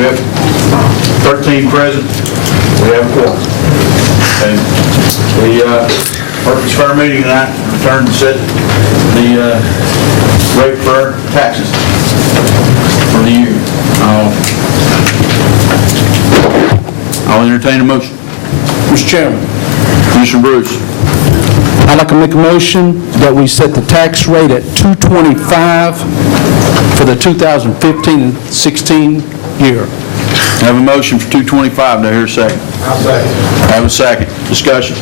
We have 13 present. We have a quorum. And the purpose of our meeting tonight is to return to set the rate for our taxes for the year. I'll entertain a motion. Mr. Chairman, Commissioner Bruce. I'd like to make a motion that we set the tax rate at $225 for the 2015-16 year. I have a motion for 225. Do I hear a second? I'll second. I have a second. Discussion.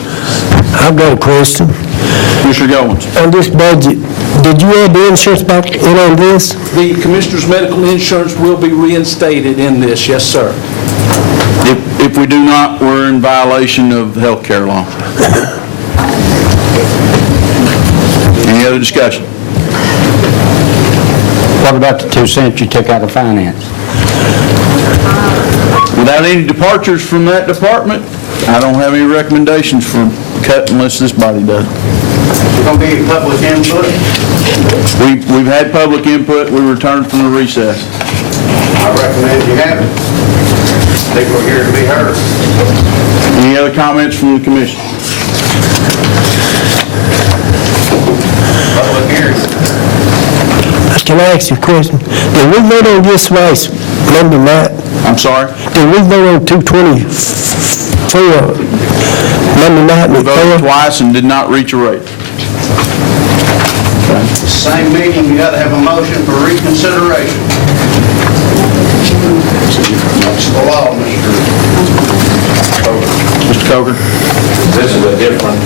I've got a question. Commissioner Goins. On this budget, did you add the insurance back in on this? The Commissioner's medical insurance will be reinstated in this, yes, sir. If we do not, we're in violation of the health care law. Any other discussion? What about the 2 cents you took out of finance? Without any departures from that department, I don't have any recommendations for cut unless this body does. There's going to be public input. We've had public input. We returned from the recess. I recommend you have it. People are here to be heard. Any other comments from the commission? Public hearing. Can I ask you a question? Did we vote on this last Monday night? I'm sorry? Did we vote on 224 Monday night? We voted twice and did not reach a rate. Same meeting, you got to have a motion for reconsideration. That's the law, Mr. Coker? This is a different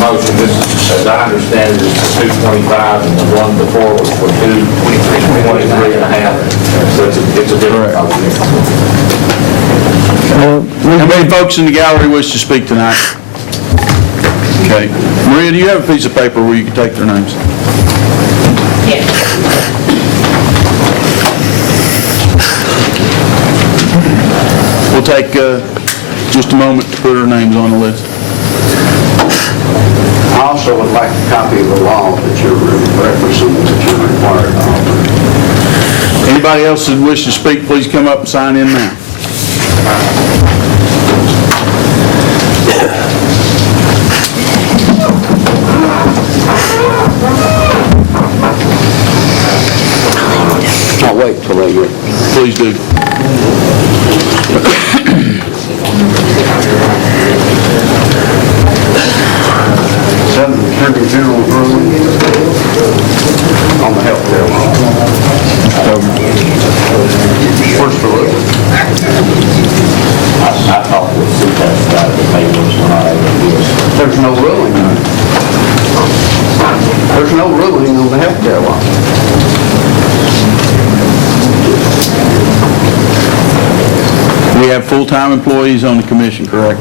motion. This is, as I understand it, it's 225, and the one before was for 223 and a half. So it's a different motion. How many folks in the gallery wish to speak tonight? Okay. Maria, do you have a piece of paper where you can take their names? We'll take just a moment to put our names on the list. I also would like a copy of the law that you're referencing, that you're required to offer. Anybody else that wishes to speak, please come up and sign in now. I'll wait till they get. Please do. Southern Attorney General's ruling on the health care law. Where's the ruling? I talked with CPAS about the papers when I was. There's no ruling on it. There's no ruling on the health care law. We have full-time employees on the commission, correct?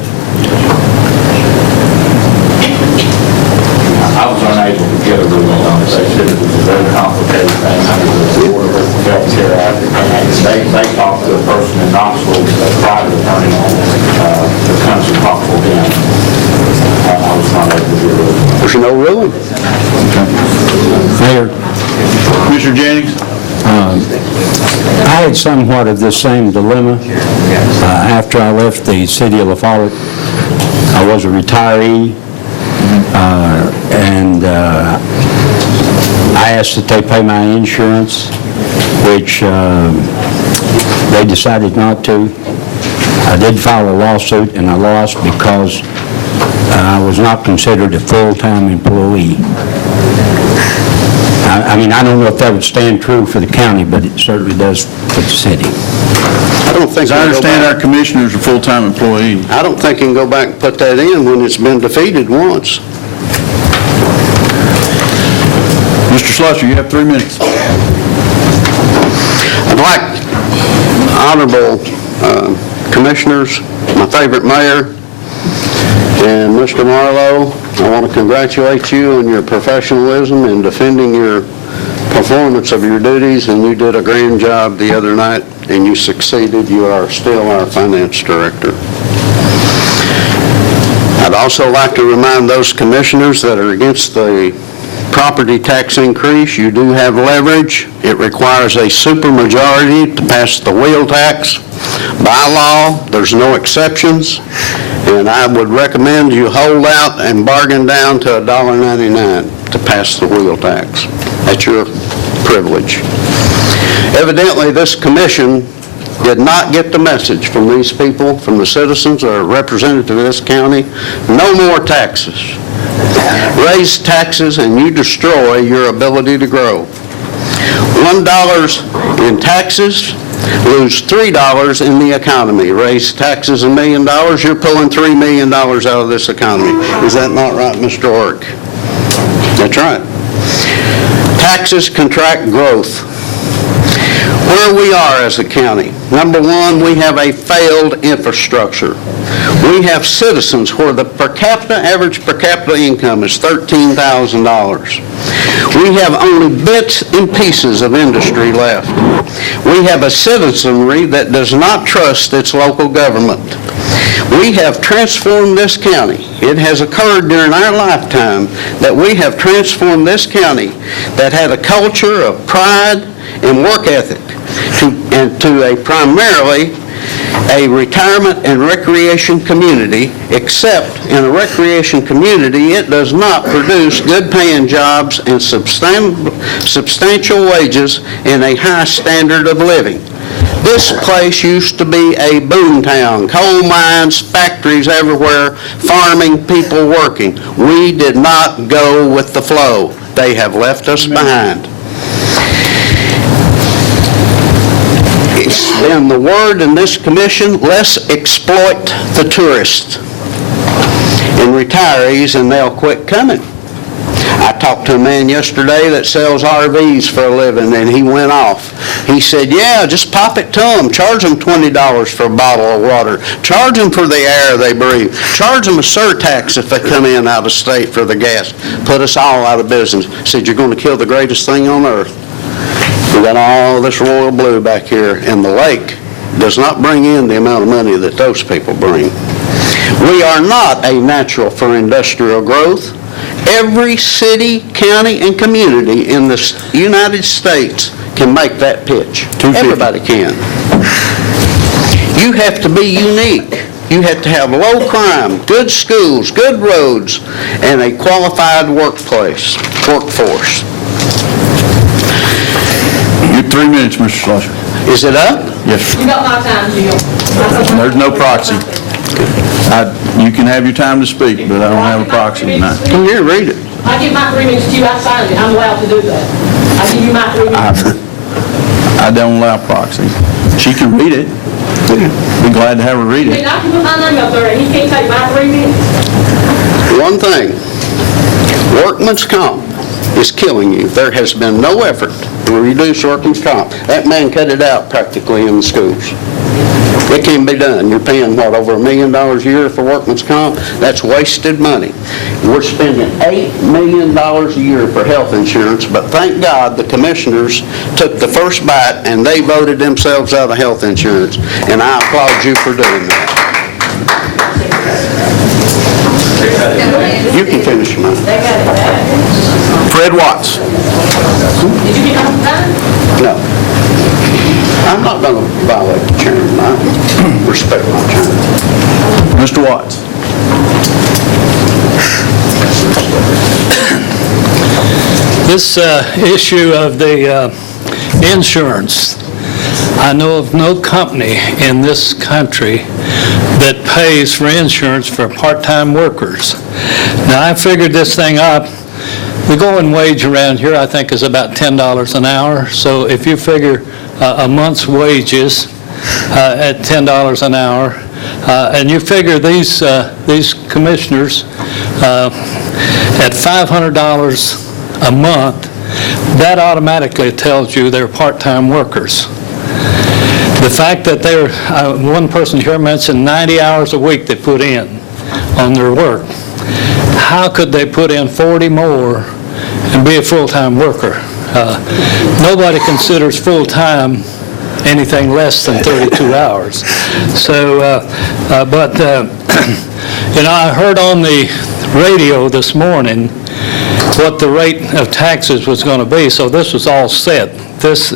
I was unable to get a ruling on it. They said it was a very complicated thing under the Board of Health Care Act. They talked to a person in Knoxville, a private attorney that comes from Knoxville County. I was not able to get a ruling. There's no ruling. Mayor, Commissioner Jennings? I had somewhat of the same dilemma after I left the city of La Follette. I was a retiree, and I asked that they pay my insurance, which they decided not to. I did file a lawsuit, and I lost because I was not considered a full-time employee. I mean, I don't know if that would stand true for the county, but it certainly does for the city. I don't think. As I understand, our commissioners are full-time employees. I don't think you can go back and put that in when it's been defeated once. Mr. Slusser, you have 3 minutes. I'd like honorable commissioners, my favorite mayor, and Mr. Marlowe, I want to congratulate you on your professionalism in defending your performance of your duties, and you did a grand job the other night, and you succeeded. You are still our finance director. I'd also like to remind those commissioners that are against the property tax increase, you do have leverage. It requires a supermajority to pass the wheel tax. By law, there's no exceptions, and I would recommend you hold out and bargain down to $1.99 to pass the wheel tax. That's your privilege. Evidently, this commission did not get the message from these people, from the citizens or representatives of this county. No more taxes. Raise taxes and you destroy your ability to grow. $1 in taxes, lose $3 in the economy. Raise taxes $1 million, you're pulling $3 million out of this economy. Is that not right, Mr. Ork? That's right. Taxes contract growth. Where we are as a county, number one, we have a failed infrastructure. We have citizens where the average per capita income is $13,000. We have only bits and pieces of industry left. We have a citizenry that does not trust its local government. We have transformed this county. It has occurred during our lifetime that we have transformed this county that had a culture of pride and work ethic to a primarily a retirement and recreation community, except in a recreation community, it does not produce good-paying jobs and substantial wages and a high standard of living. This place used to be a boom town, coal mines, factories everywhere, farming, people working. We did not go with the flow. They have left us behind. It's been the word in this commission, let's exploit the tourists and retirees and they'll quit coming. I talked to a man yesterday that sells RVs for a living, and he went off. He said, yeah, just pop it to them. Charge them $20 for a bottle of water. Charge them for the air they breathe. Charge them a surtax if they come in out of state for the gas. Put us all out of business. Said, you're going to kill the greatest thing on earth. We got all this royal blue back here, and the lake does not bring in the amount of money that those people bring. We are not a natural for industrial growth. Every city, county, and community in the United States can make that pitch. Everybody can. You have to be unique. You have to have low crime, good schools, good roads, and a qualified workforce. You have 3 minutes, Mr. Schlosser. Is it up? Yes. You got my time, Jill. There's no proxy. You can have your time to speak, but I don't have a proxy tonight. Come here, read it. I give my 3 minutes to you, I signed it, I'm allowed to do that. I give you my 3 minutes. I don't allow proxy. She can read it. Be glad to have her read I it. mean, I can put my name up there and he can't take my 3 minutes. One thing, workman's comp is killing you. There has been no effort to reduce workman's comp. That man cut it out practically in the schools. It can be done. You're paying, what, over $1 million a year for workman's comp? That's wasted money. We're spending $8 million a year for health insurance, but thank God the commissioners took the first bite and they voted themselves out of health insurance, and I applaud you for doing that. You can finish mine. They got it back. Fred Watts. Did you get my time? No. I'm not going to violate the chairman. I respect my chairman. Mr. Watts. This issue of the insurance, I know of no company in this country that pays for insurance for part-time workers. Now, I figured this thing up. The going wage around here, I think, is about $10 an hour. So if you figure a month's wages at $10 an hour, and you figure these commissioners at $500 a month, that automatically tells you they're part-time workers. The fact that they're, one person here mentioned 90 hours a week they put in on their work. How could they put in 40 more and be a full-time worker? Nobody considers full-time anything less than 32 hours. So, you know, I heard on the radio this morning what the rate of taxes was going to be, so this was all set. This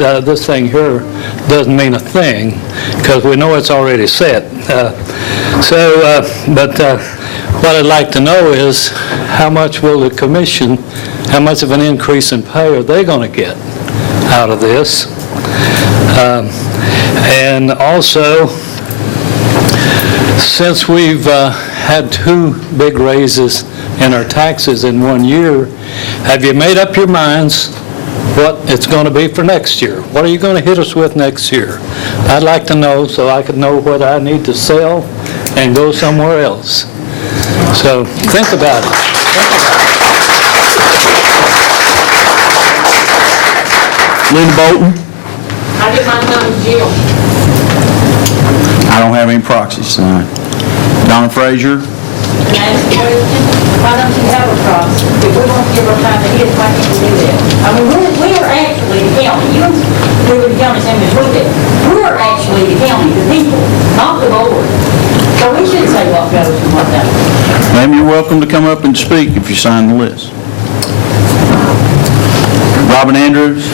thing here doesn't mean a thing, because we know it's already set. What I'd like to know is, how much will the commission, how much of an increase in pay are they going to get out of this? And also, since we've had 2 big raises in our taxes in 1 year, have you made up your minds what it's going to be for next year? What are you going to hit us with next year? I'd like to know so I could know whether I need to sell and go somewhere else. So think about it. Linda Bolton? I get my number, Jill. I don't have any proxies tonight. Donna Frazier? And I asked the question, why don't you have a proxy? If we won't give our time to hit, why can't we do that? I mean, we are actually the county. You and we were the county, same as we did. We're actually the county, the people, not the board. So we should say what goes and what doesn't. Ma'am, you're welcome to come up and speak if you sign the list. Robin Andrews?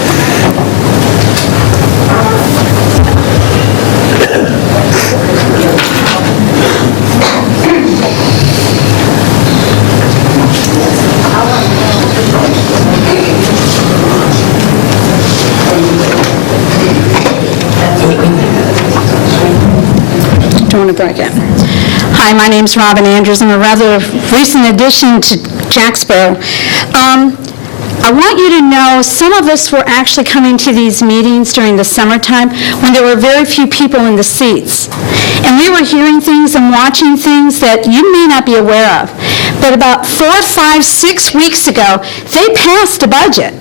Don't want to break it. Hi, my name's Robin Andrews. I'm a rather recent addition to Jacksboro. I want you to know, some of us were actually coming to these meetings during the summertime when there were very few people in the seats. And we were hearing things and watching things that you may not be aware of. But about 4, 5, 6 weeks ago, they passed a budget.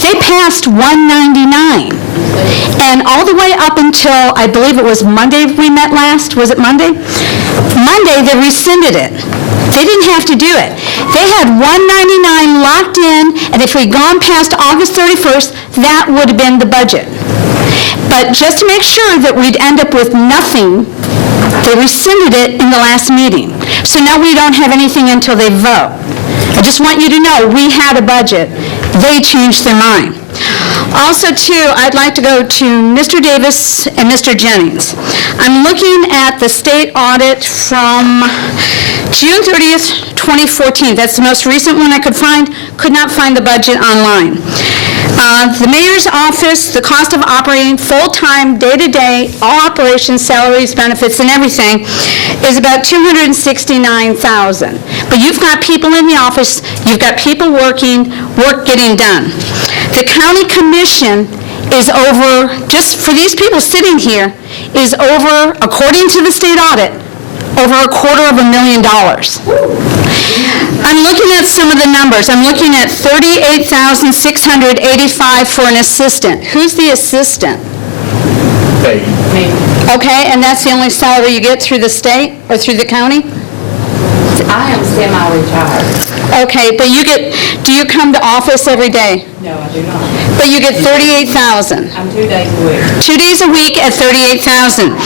They passed 199. And all the way up until, I believe it was Monday we met last, was it Monday? Monday, they rescinded it. They didn't have to do it. They had 199 locked in, and if we'd gone past August 31st, that would have been the budget. But just to make sure that we'd end up with nothing, they rescinded it in the last meeting. So now we don't have anything until they vote. I just want you to know, we had a budget. They changed their mind. Also, too, I'd like to go to Mr. Davis and Mr. Jennings. I'm looking at the state audit from June 30th, 2014. That's the most recent one I could find. Could not find the budget online. The mayor's office, the cost of operating full-time, day-to-day, all operations, salaries, benefits, and everything, is about $269,000. But you've got people in the office, you've got people working, work getting done. The county commission is over, just for these people sitting here, is over, according to the state audit, over $250,000. I'm looking at some of the numbers. I'm looking at $38,685 for an assistant. Who's the assistant? Hey. Okay, and that's the only salary you get through the state or through the county? I am semi-retired. Okay, but you get, do you come to office every day? No, I do not. But you get $38,000. I'm 2 days a week. 2 days a week at $38,000.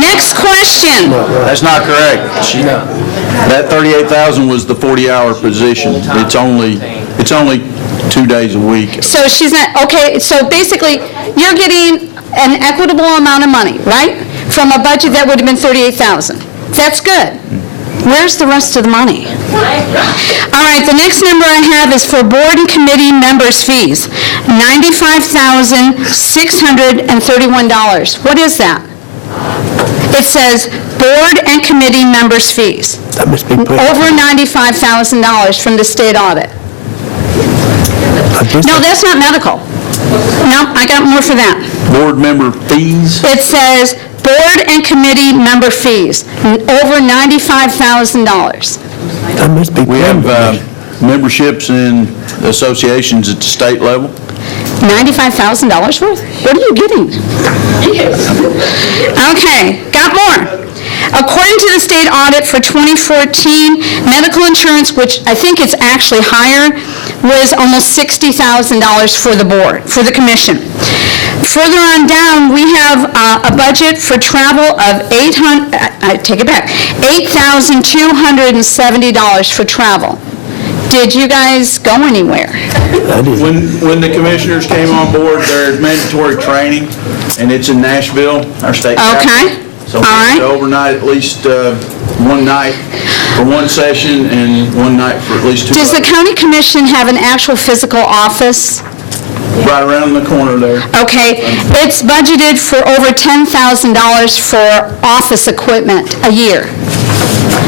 Next question. That's not correct. That 38,000 was the 40-hour position. It's only 2 days a week. So she's not, okay, so basically, you're getting an equitable amount of money, right? From a budget that would have been $38,000. That's good. Where's the rest of the money? All right, the next number I have is for board and committee members' fees, $95,631. What is that? It says board and committee members' fees. That must be pretty. Over $95,000 from the state audit. No, that's not medical. No, I got more for that. Board member fees? It says board and committee member fees, over $95,000. That must be We have memberships in associations at the state level. $95,000 worth? What are you getting? Okay, got more. According to the state audit for 2014, medical insurance, which I think it's actually higher, was almost $60,000 for the board, for the commission. Further on down, we have a budget for travel of $8,270 for travel. Did you guys go anywhere? When the commissioners came on board, there's mandatory training, and it's in Nashville, our state capital. Okay, So all right. we overnight, at least one night for one session, and one night for at least 2 Does the others. county commission have an actual physical office? Right around the corner there. Okay, it's budgeted for over $10,000 for office equipment a year.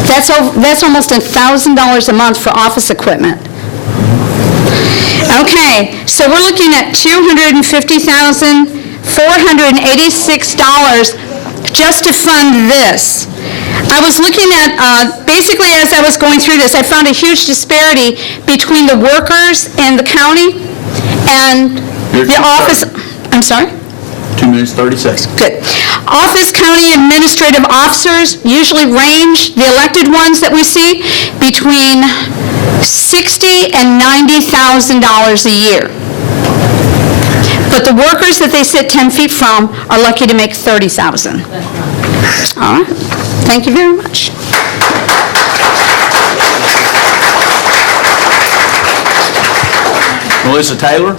That's almost $1,000 a month for office equipment. Okay, so we're looking at $250,486 just to fund this. I was looking at, basically as I was going through this, I found a huge disparity between the workers in the county and Here's the your office, I'm sorry? 2 minutes, 30 seconds. Good. Office county administrative officers usually range, the elected ones that we see, between $60,000 and $90,000 a year. But the workers that they sit 10 feet from are lucky to make $30,000. All right. Thank you very much. Melissa Taylor?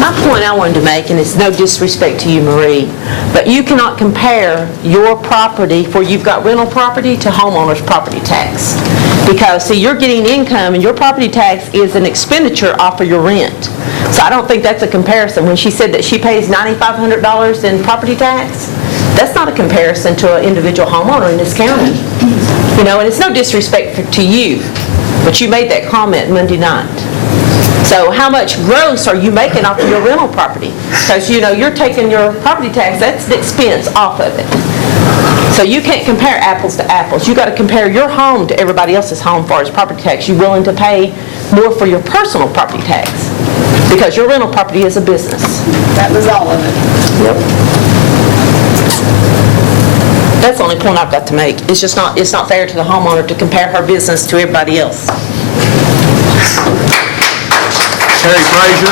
My point I wanted to make, and it's no disrespect to you, Marie, but you cannot compare your property, where you've got rental property, to homeowner's property tax. Because, see, you're getting income, and your property tax is an expenditure off of your rent. So I don't think that's a comparison. When she said that she pays $9,500 in property tax, that's not a comparison to an individual homeowner in this county. You know, and it's no disrespect to you, but you made that comment Monday night. So how much gross are you making off of your rental property? Because, you know, you're taking your property tax, that's the expense off of it. So you can't compare apples to apples. You got to compare your home to everybody else's home as far as property tax. You're willing to pay more for your personal property tax because your rental property is a business. That was all of it. Yep. That's the only point I've got to make. It's just not, it's not fair to the homeowner to compare her business to everybody else. Terry Frazier?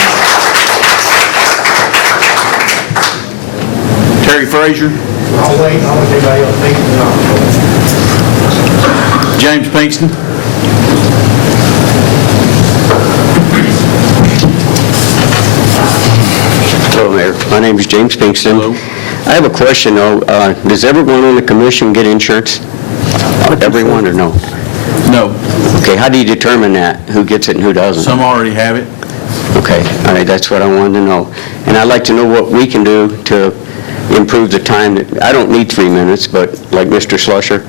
Terry Frazier? I'll wait, I'll let anybody else think. James Pinkston? Hello, Mayor. My name is James Pinkston. Hello. I have a question, though. Does everyone on the commission get insurance? Everyone, or no? No. Okay, how do you determine that? Who gets it and who doesn't? Some already have it. Okay, all right, that's what I wanted to know. And I'd like to know what we can do to improve the time. I don't need 3 minutes, but like Mr. Slusher,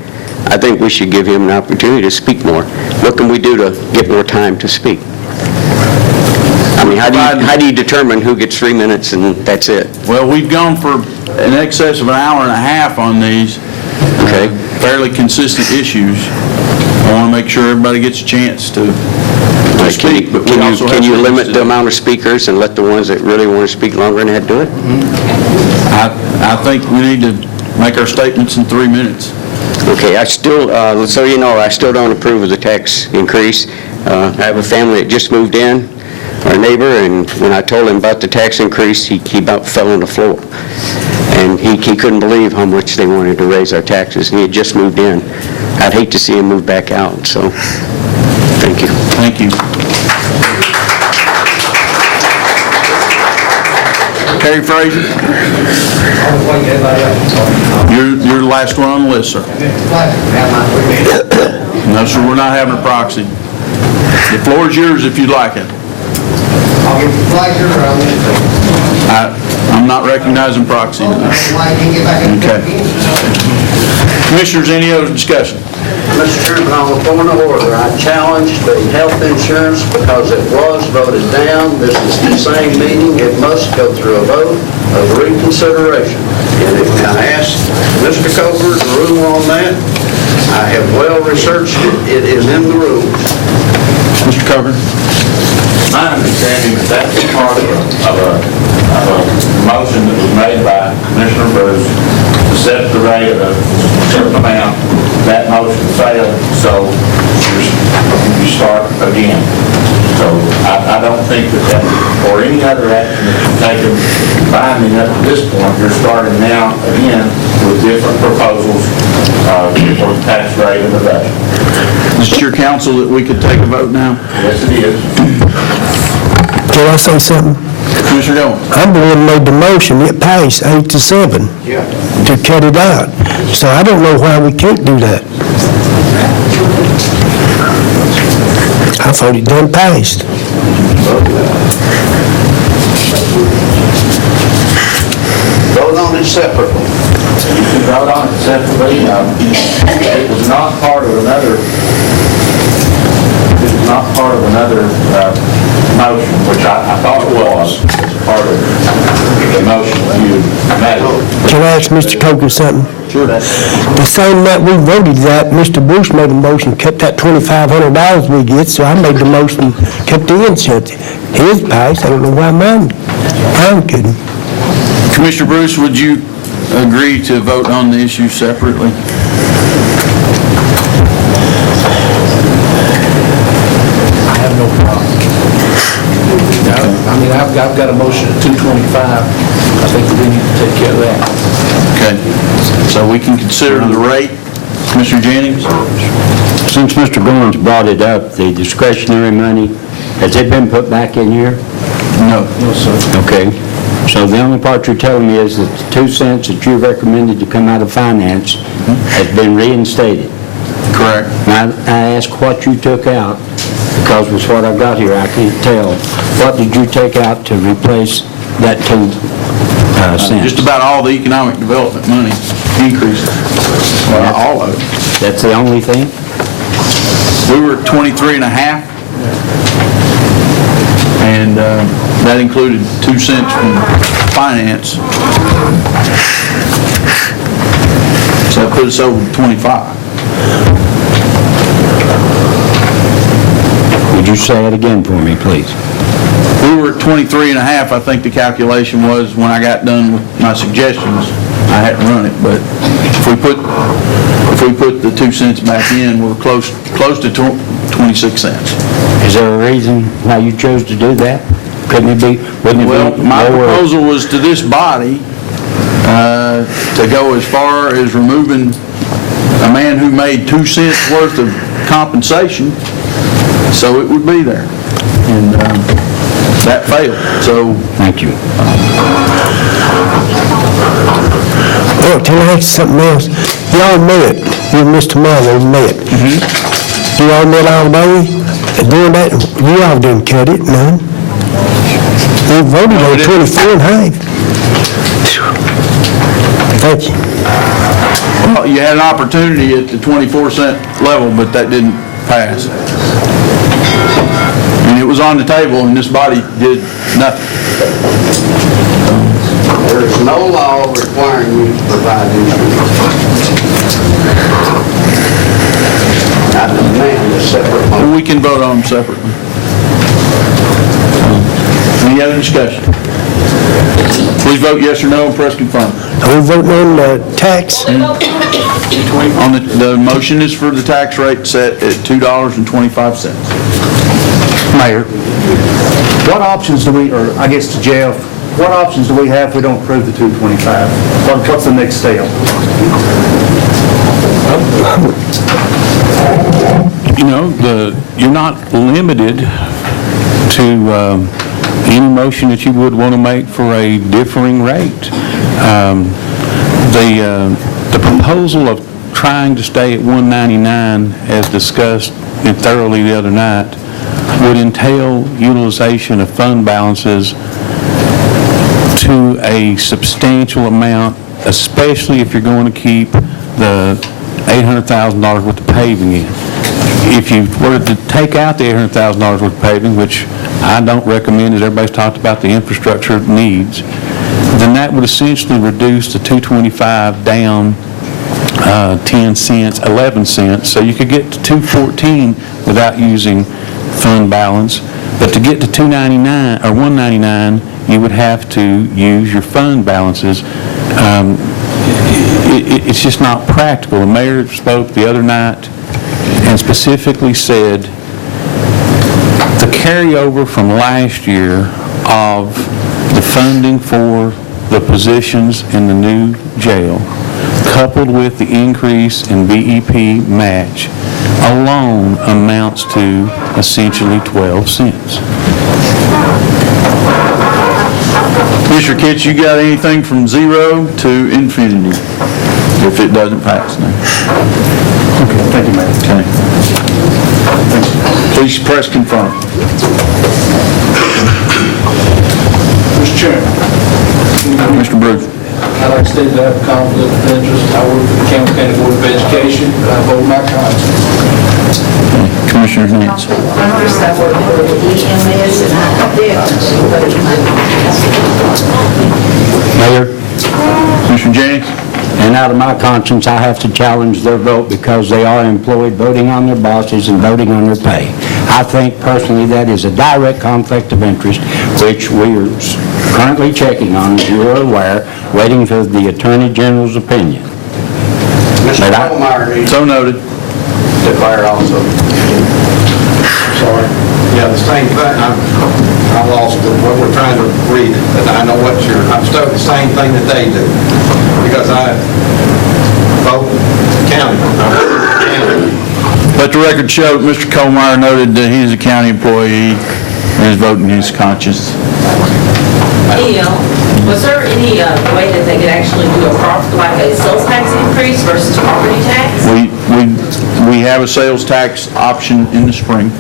I think we should give him an opportunity to speak more. What can we do to get more time to speak? I mean, how do you determine who gets 3 minutes and that's it? Well, we've gone for in excess of an hour and a half on these. Okay. Fairly consistent issues. I want to make sure everybody gets a chance to speak, but we also have Can you some limit the things amount of speakers and let the ones that really want to speak longer than that do it? I think we need to make our statements in 3 minutes. Okay, I still, so you know, I still don't approve of the tax increase. I have a family that just moved in, our neighbor, and when I told him about the tax increase, he about fell on the floor. And he couldn't believe how much they wanted to raise our taxes, and he had just moved in. I'd hate to see him move back out, so, thank you. Thank you. Terry Frazier? I'll wait, anybody else talk. You're the last one on the list, sir. Have my 3 minutes. No, sir, we're not having a proxy. The floor is yours if you'd like it. I'll give you pleasure, or I'll let I'm not recognizing proxy. you get back in. Okay. Commissioners, any other discussion? Mr. Chairman, on the point of order, I challenge the health insurance because it was voted down. This is the same meeting. It must go through a vote of reconsideration. And if I ask Mr. Coker to rule on that, I have well researched it. It is in the rules. Mr. Coburn? My understanding is that's part of a motion that was made by Commissioner Bruce to set the rate at a certain amount. That motion failed, so you start again. So I don't think that, or any other action that you've taken binding up to this point, you're starting now, again, with different proposals for the tax rate and the budget. Is it your counsel that we could take a vote now? Yes, it is. Can I say something? Commissioner Goins? I'm the one who made the motion, it passed 8-7 to cut it out. So I don't know why we can't do that. I thought it done passed. Vote on it separately. You can vote on it separately. It was not part of another, motion, which I thought it was. It's part of the motion you made. Can I ask Mr. Coker something? Sure. The same night we voted that, Mr. Bush made a motion, kept that $2,500 we get, so I made the motion, kept the insurance. His passed, I don't know why mine couldn't. Commissioner Bruce, would you agree to vote on the issue separately? I have no problem. I mean, I've got a motion at 225. I think that we need to take care of that. Okay. So we can consider the rate. Commissioner Jennings? Since Mr. Goins brought it up, the discretionary money, has it been put back in here? No. No, sir. Okay. So the only part you're telling me is that the 2 cents that you recommended to come out of finance has been reinstated. Correct. Now, I asked what you took out, because with what I've got here, I can't tell. What did you take out to replace that 2 cents? Just about all the economic development money increased. Well, all of it. That's the only thing? We were at 23 and a half. And that included 2 cents from finance. So that put us over 25. Would you say it again for me, please? We were at 23 and a half, I think the calculation was, when I got done with my suggestions. I hadn't run it, but if we put the 2 cents back in, we're close to 26 cents. Is there a reason why you chose to do that? Couldn't it be, wouldn't it Well, be my lower? proposal was to this body to go as far as removing a man who made 2 cents worth of compensation, so it would be there. And that failed, so. Thank you. Well, can I ask you something else? Y'all met, you and Mr. Marlowe met. You all met all day? And doing that, you all didn't cut it, none. We voted on 24 and a half. Thank you. Well, you had an opportunity at the 24-cent level, but that didn't pass. And it was on the table, and this body did nothing. There is no law requiring you to provide insurance. I demand a separate motion. We can vote on them separately. Any other discussion? Please vote yes or no and press confirm. Are we voting on the tax? On the motion is for the tax rate set at $2.25. Mayor, what options do we, or I guess to Jeff, what options do we have if we don't approve the 225? What's the next step? You know, you're not limited to any motion that you would want to make for a differing rate. The proposal of trying to stay at 199, as discussed thoroughly the other night, would entail utilization of fund balances to a substantial amount, especially if you're going to keep the $800,000 worth of paving in. If you were to take out the $800,000 worth of paving, which I don't recommend, as everybody's talked about the infrastructure needs, then that would essentially reduce the 225 down 10 cents, 11 cents. So you could get to 214 without using fund balance. But to get to 299 or 199, you would have to use your fund balances. It's just not practical. The mayor spoke the other night and specifically said the carryover from last year of the funding for the positions in the new jail, coupled with the increase in BEP match, alone amounts to essentially 12 cents. Mr. Kitts, you got anything from 0 to infinity, if it doesn't pass now? Okay, thank you, Mayor. Okay. Please press confirm. Mr. Chairman, Mr. Bruce. I'd like to state that I have a conflict of interest. I work for the Campbell County Board of Education, and I vote my conscience. Commissioner Nance. First, I work for the EMS, and I definitely voted my Mayor, Commissioner Jennings. and out of my conscience, I have to challenge their vote because they are employed voting on their bosses and voting on their pay. I think personally that is a direct conflict of interest, which we are currently checking on, as you are aware, waiting for the Attorney General's opinion. Mr. Colmeyer needs So noted. to declare also. Sorry. Yeah, the same thing, I lost what we're trying to read, but I know what I'm still the same thing that they do, because I vote county. Let the record show that Mr. Colmeyer noted that he is a county employee and is voting his conscience. Was there any way that they could actually do like a sales tax increase versus property tax? We have a sales tax option in the spring.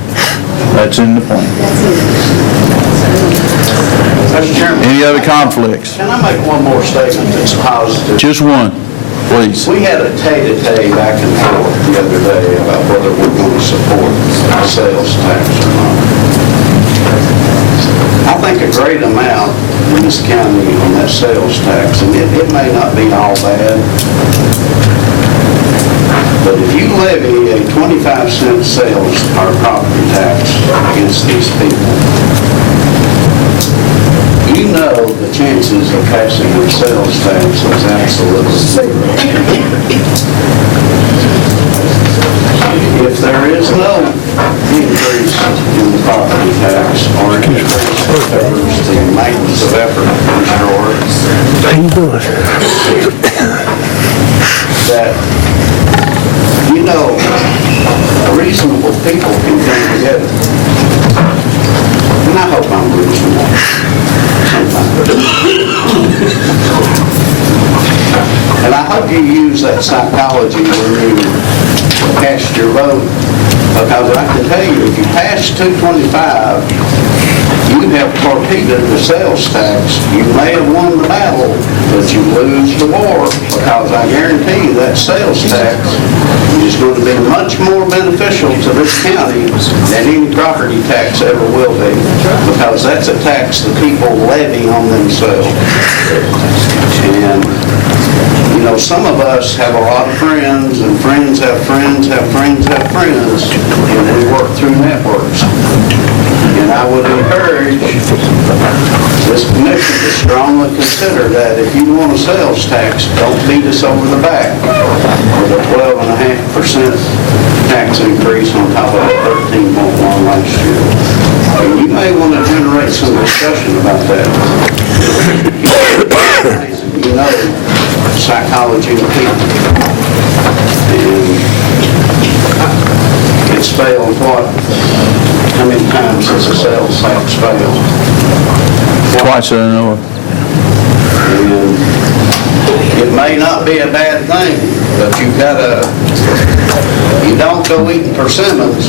That's in the plan. Mr. Chairman, Any other conflicts? can I make one more statement that's positive? Just one, please. We had a tay-to-tay back and forth the other day about whether we're going to support the sales tax or not. I think a great amount in this county on that sales tax, and it may not be all bad, but if you levy a 25-cent sales or property tax against these people, you know the chances of passing a sales tax is absolutely zero. If there is no increase in the property tax or an increase that covers the maintenance of effort, Mr. Orr, How you doing? that, you know, reasonable people can come together. And I hope I'm reasonable sometimes. And I hope you use that psychology when you cast your vote, because I can tell you, if you pass 225, you have torpedoed the sales tax. You may have won the battle, but you lose the war, because I guarantee you that sales tax is going to be much more beneficial to this county than any property tax ever will be, because that's a tax the people levy on themselves. And you know, some of us have a lot of friends, and friends have friends, have friends, have friends, and we work through networks. And I would encourage this commission to strongly consider that if you want a sales tax, don't beat us over the back with a 12.5% tax increase on top of 13.1 last year. And you may want to generate some discussion about that. You know, psychology of people. And it's failed what? How many times has a sales tax failed? Twice that I know of. And it may not be a bad thing, but you don't go eating persimmons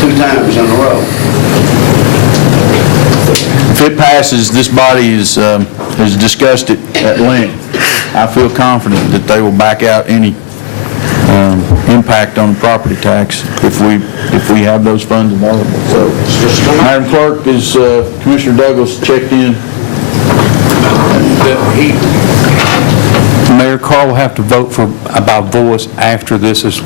2 times in a row. If it passes, this body has discussed it at length. I feel confident that they will back out any impact on the property tax if we have those funds available. So, Madam Clerk, is Commissioner Douglas checked in? Mayor, Carl will have to vote by voice after this is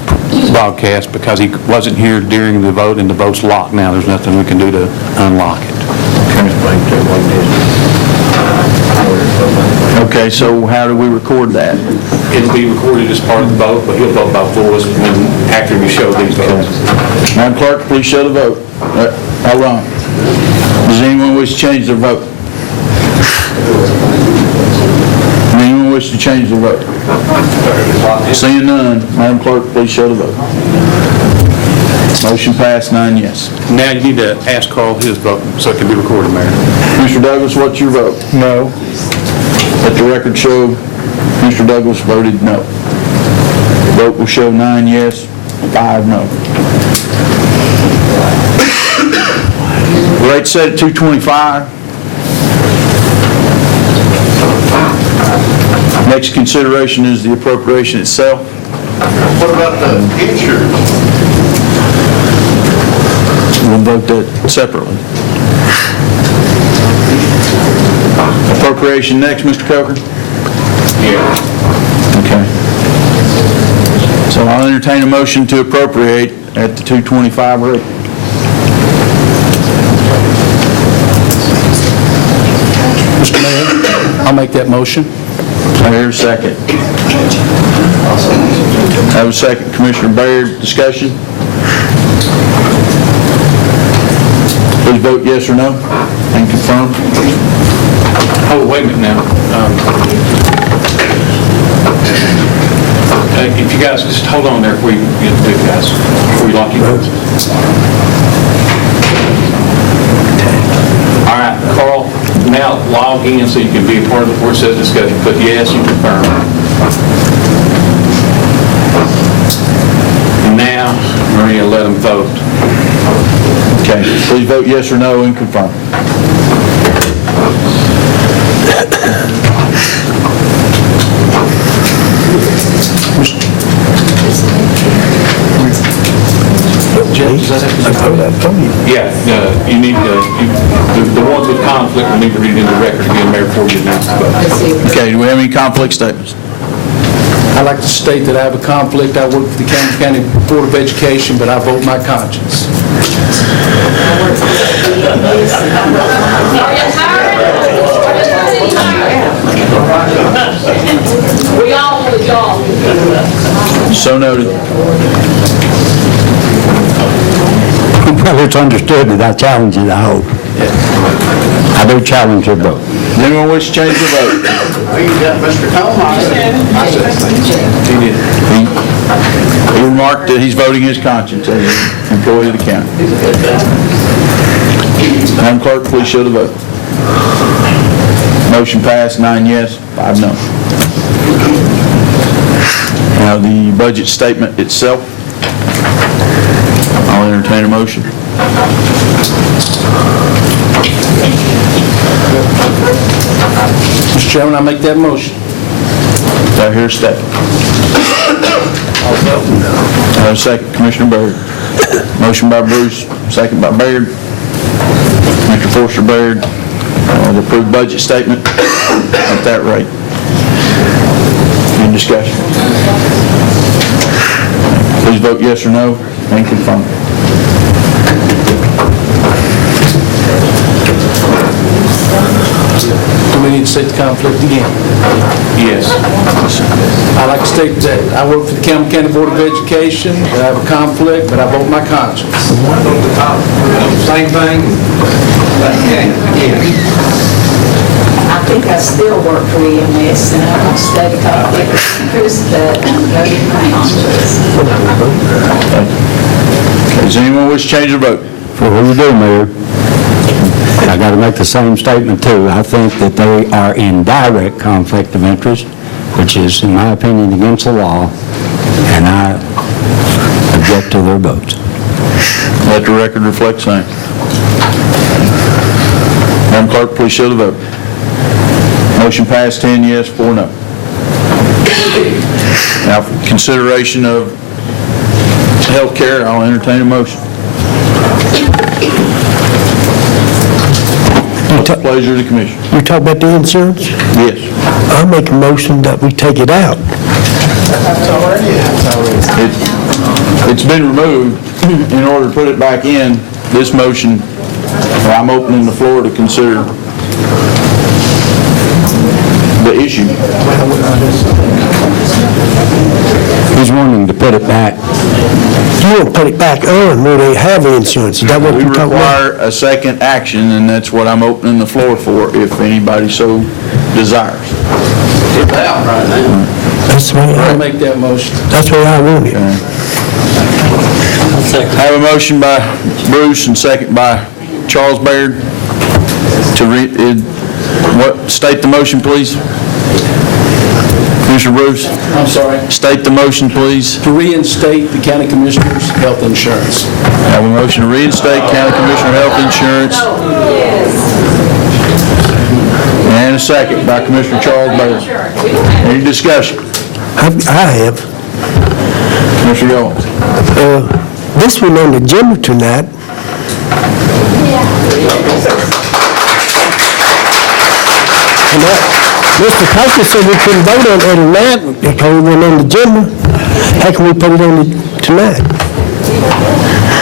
broadcast because he wasn't here during the vote and the vote's locked now. There's nothing we can do to unlock it. Okay, so how do we record that? It'll be recorded as part of the vote, but he'll vote by voice after we show these votes. Madam Clerk, please show the vote. Hold on. Does anyone wish to change their vote? Does anyone wish to change their vote? Seeing none, Madam Clerk, please show the vote. Motion passed, 9 yes. Now you need to ask Carl his vote so it can be recorded, Mayor. Mr. Douglas, what's your vote? No. Let the record show Mr. Douglas voted no. Vote will show 9 yes, 5 no. Rate set at $2.25. Next consideration is the appropriation itself. What about the insurance? We'll vote that separately. Appropriation next, Mr. Coker? Yeah. Okay. So I'll entertain a motion to appropriate at the $2.25 rate. Mr. Mayor, I'll make that motion. Here's a second. Have a second. Commissioner Baird, discussion? Please vote yes or no and confirm. Oh, wait a minute now. If you guys just hold on there before you get to it, guys, before you lock your votes. All right, Carl, now log in so you can be a part of the board says discussion. Put yes and confirm. Now, Maria, let them vote. Okay, please vote yes or no and confirm. Yeah, you need, the ones with conflict, we need to read it in the record again, Mayor, before you announce the vote. Okay, do we have any conflict statements? I'd like to state that I have a conflict. I work for the Campbell County Board of Education, but I vote my conscience. We all want a job. So noted. Well, it's understood that I challenge it, I hope. I do challenge your vote. Does anyone wish to change their vote? You got Mr. Coleman. He remarked that he's voting his conscience as an employee of the county. Madam Clerk, please show the vote. Motion passed, 9 yes, 5 no. Now, the budget statement itself. I'll entertain a motion. Mr. Chairman, I make that motion. Do I hear a second? I have a second, Commissioner Baird. Motion by Bruce, second by Baird. Mr. Forster Baird, the approved budget statement at that rate. Any discussion? Please vote yes or no and confirm. Do we need to state the conflict again? Yes. I'd like to state that I work for the Campbell County Board of Education, that I have a conflict, but I vote my conscience. Same thing? I think I still work for EMS, and I don't state a conflict of interest, but I'm voting my conscience. Does anyone wish to change their vote? Before you do, Mayor, I got to make the same statement too. I think that they are in direct conflict of interest, which is, in my opinion, against the law, and I object to their votes. Let the record reflect same. Madam Clerk, please show the vote. Motion passed, 10 yes, 4 no. Now, for consideration of health care, I'll entertain a motion. What's the pleasure of the commission? You talk about the insurance? Yes. I'll make a motion that we take it out. It's been removed. In order to put it back in, this motion, I'm opening the floor to consider the issue. He's wanting to put it back. You want to put it back on where they have insurance, is that what We you're talking about? require a second action, and that's what I'm opening the floor for, if anybody so desires. It's out right now. That's the way I'll make that motion. that's the way I want it. Have a motion by Bruce and second by Charles Baird to state the motion, please. Commissioner Bruce, I'm sorry. state the motion, please. To reinstate the county commissioners' health insurance. Have a motion to reinstate county commissioner health insurance. And a second by Commissioner Charles Baird. Any discussion? I have. Commissioner Goins. This one on the agenda tonight. And Mr. Coker said we couldn't vote on it tonight because it went on the agenda. How can we put it on tonight?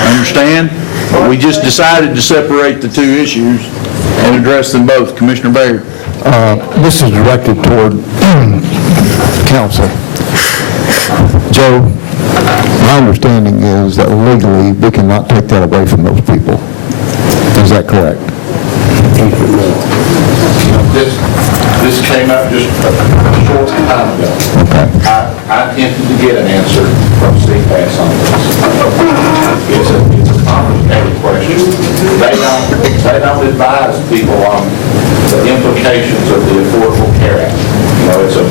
Understand? We just decided to separate the two issues and address them both. Commissioner Baird. This is directed toward council. Joe, my understanding is that legally, we cannot take that away from those people. Is that correct? This came up just a short time ago. Okay. I attempted to get an answer from CPAS on this. It's a complicated question. They don't advise people on the implications of the Affordable Care Act. You know, it's a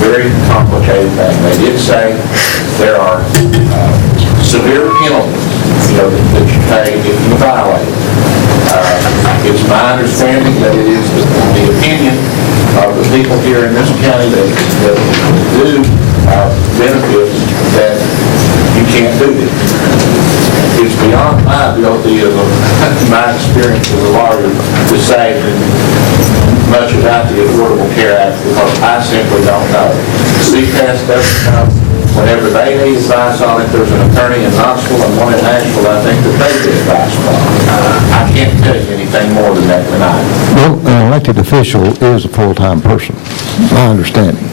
very complicated thing. They did say there are severe penalties, you know, that you pay if you violate it. It's my understanding that it is the opinion of the people here in this county that do benefits that you can't do this. It's beyond my ability of my experience as a lawyer to say much about the Affordable Care Act because I simply don't know. CPAS doesn't know. Whenever they need advice on it, there's an attorney in Knoxville and one in Nashville, I think, that they get advice from. I can't tell you anything more than that tonight. Well, an elected official is a full-time person, my understanding.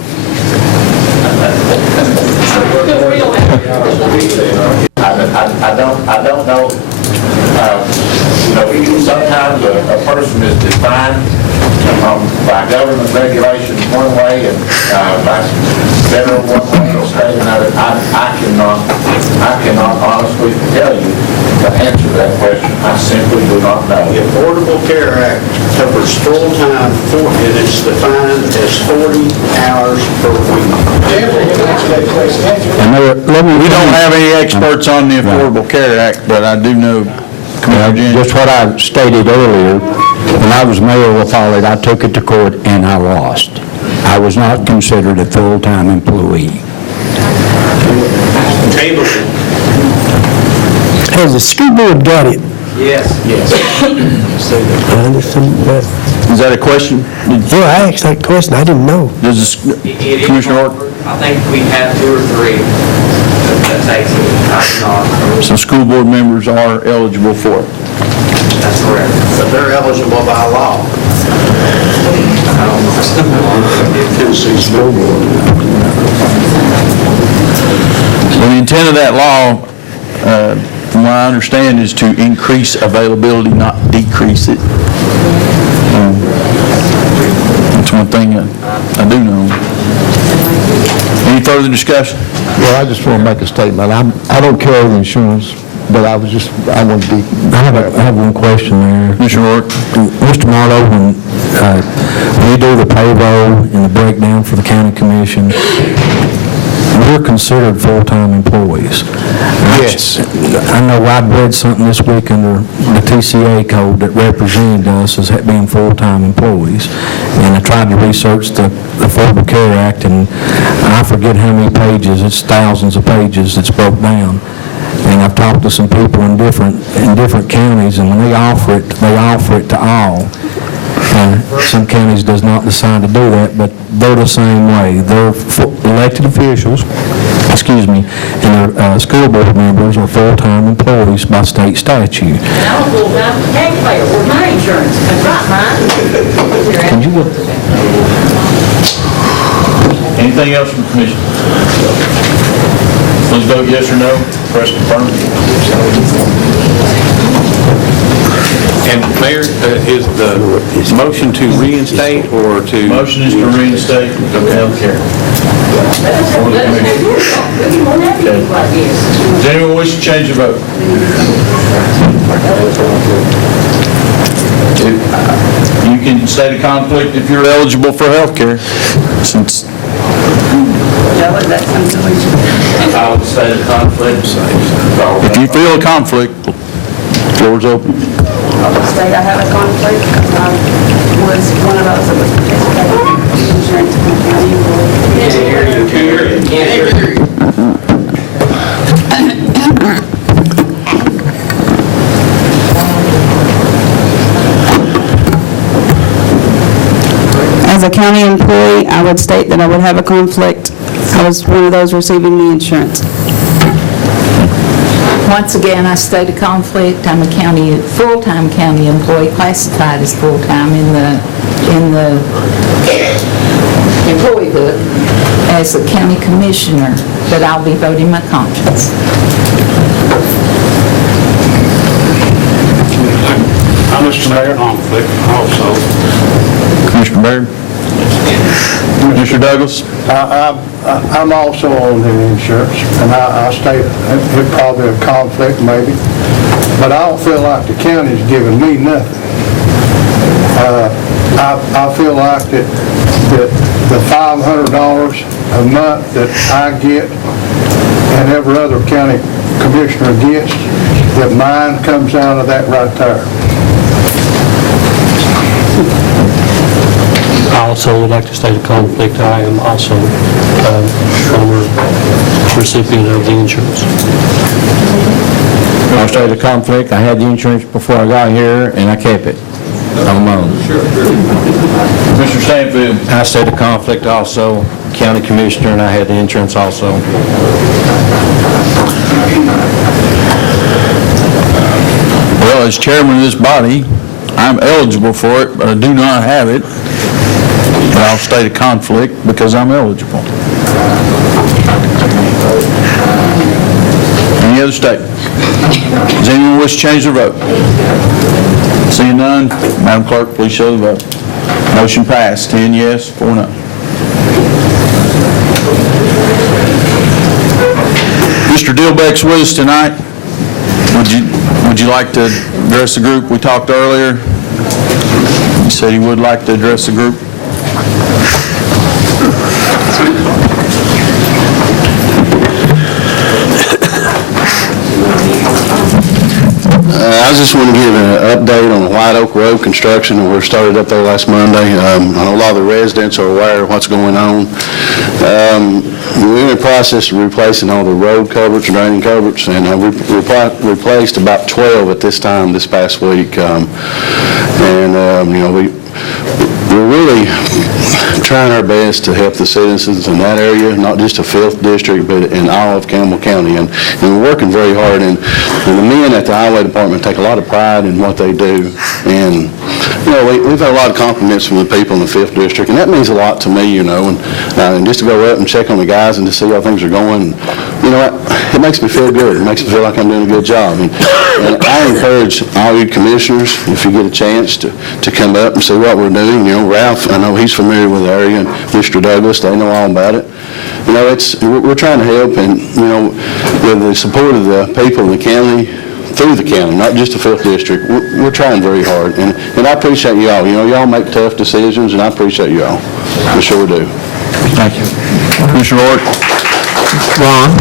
I don't know. You know, sometimes a person is defined by government regulations one way and by federal one way or state another. I cannot honestly tell you the answer to that question. I simply do not know. The Affordable Care Act covers full-time, and it's defined as 40 hours per week. We don't have any experts on the Affordable Care Act, but I do know Commissioner Jennings. Just what I stated earlier, when I was mayor of Raleigh, I took it to court and I lost. I was not considered a full-time employee. Has the school board got it? Yes. I understand that. Is that a question? Yeah, I asked that question, I didn't know. Does Commissioner Orr? I think we have 2 or 3 that takes it. So school board members are eligible for it. That's correct. But they're eligible by law. Tennessee School Board. Well, the intent of that law, from what I understand, is to increase availability, not decrease it. That's one thing I do know. Any further discussion? Well, I just want to make a statement. I don't carry the insurance, but I want to be... I have one question there. Commissioner Rourke? Mr. Marlowe, when we do the payroll and the breakdown for the county commission, we're considered full-time employees. Yes. I know I read something this week under the TCA code that represented us as being full-time employees. And I tried to research the Affordable Care Act, and I forget how many pages, it's thousands of pages that's broke down. And I've talked to some people in different counties, and when they offer it to all. Some counties does not decide to do that, but they're the same way. They're elected officials, and their school board members are full-time employees by state statute. I'm a full-time taxpayer with my insurance. That's right, mine. Can you look? Anything else from the commission? Please vote yes or no. Press confirm. And Mayor, is the motion to reinstate or to? Motion is to reinstate healthcare. For the commission. Okay. Does anyone wish to change their vote? You can state a conflict if you're eligible for healthcare, since I would state a conflict. if you feel a conflict, floor's open. I would state I have a conflict because I was one of those that was participating in the insurance As a county employee, I would state that I would have a conflict. I was one of those receiving the insurance. Once again, I state a conflict. I'm a full-time county employee, classified as full-time in the employee book as a county commissioner, but I'll be voting my conscience. Mr. Mayor. Conflict also. Commissioner Baird? Commissioner Douglas? I'm also on the insurance, and I state it probably a conflict maybe, but I don't feel like the county's giving me nothing. I feel like that the $500 a month that I get and every other county commissioner gets, that mine comes out of that right there. I also would like to state a conflict. I am also a former recipient of the insurance. I'll state a conflict. I had the insurance before I got here, and I kept it on my own. Mr. Stanfield? I state a conflict also, county commissioner, and I had the insurance also. Well, as chairman of this body, I'm eligible for it, but I do not have it. But I'll state a conflict because I'm eligible. Any other statement? Does anyone wish to change their vote? Seeing none, Madam Clerk, please show the vote. Motion passed, 10 yes, 4 no. Mr. Dilbeck's with us tonight. Would you like to address the group we talked earlier? He said he would like to address the group. I just want to give an update on the White Oak Road construction that we started up there last Monday. I know a lot of the residents are aware of what's going on. We're in the process of replacing all the road culverts, draining culverts, and we replaced about 12 at this time this past week. We're really trying our best to help the citizens in that area, not just the 5th District, but in all of Campbell County. And we're working very hard, and the men at the Highway Department take a lot of pride in what they do. And, we've had a lot of compliments from the people in the 5th District, and that means a lot to me, and just to go up and check on the guys and to see how things are going, it makes me feel good. It makes me feel like I'm doing a good job. And I encourage all you commissioners, if you get a chance, to come up and see what we're doing. Ralph, I know he's familiar with the area, and Mr. Douglas, they know all about it. We're trying to help, and, with the support of the people in the county, through the county, not just the 5th District, we're trying very hard. And I appreciate you all. Y'all make tough decisions, and I appreciate you all. I sure do. Thank you. Commissioner Ort? Ron,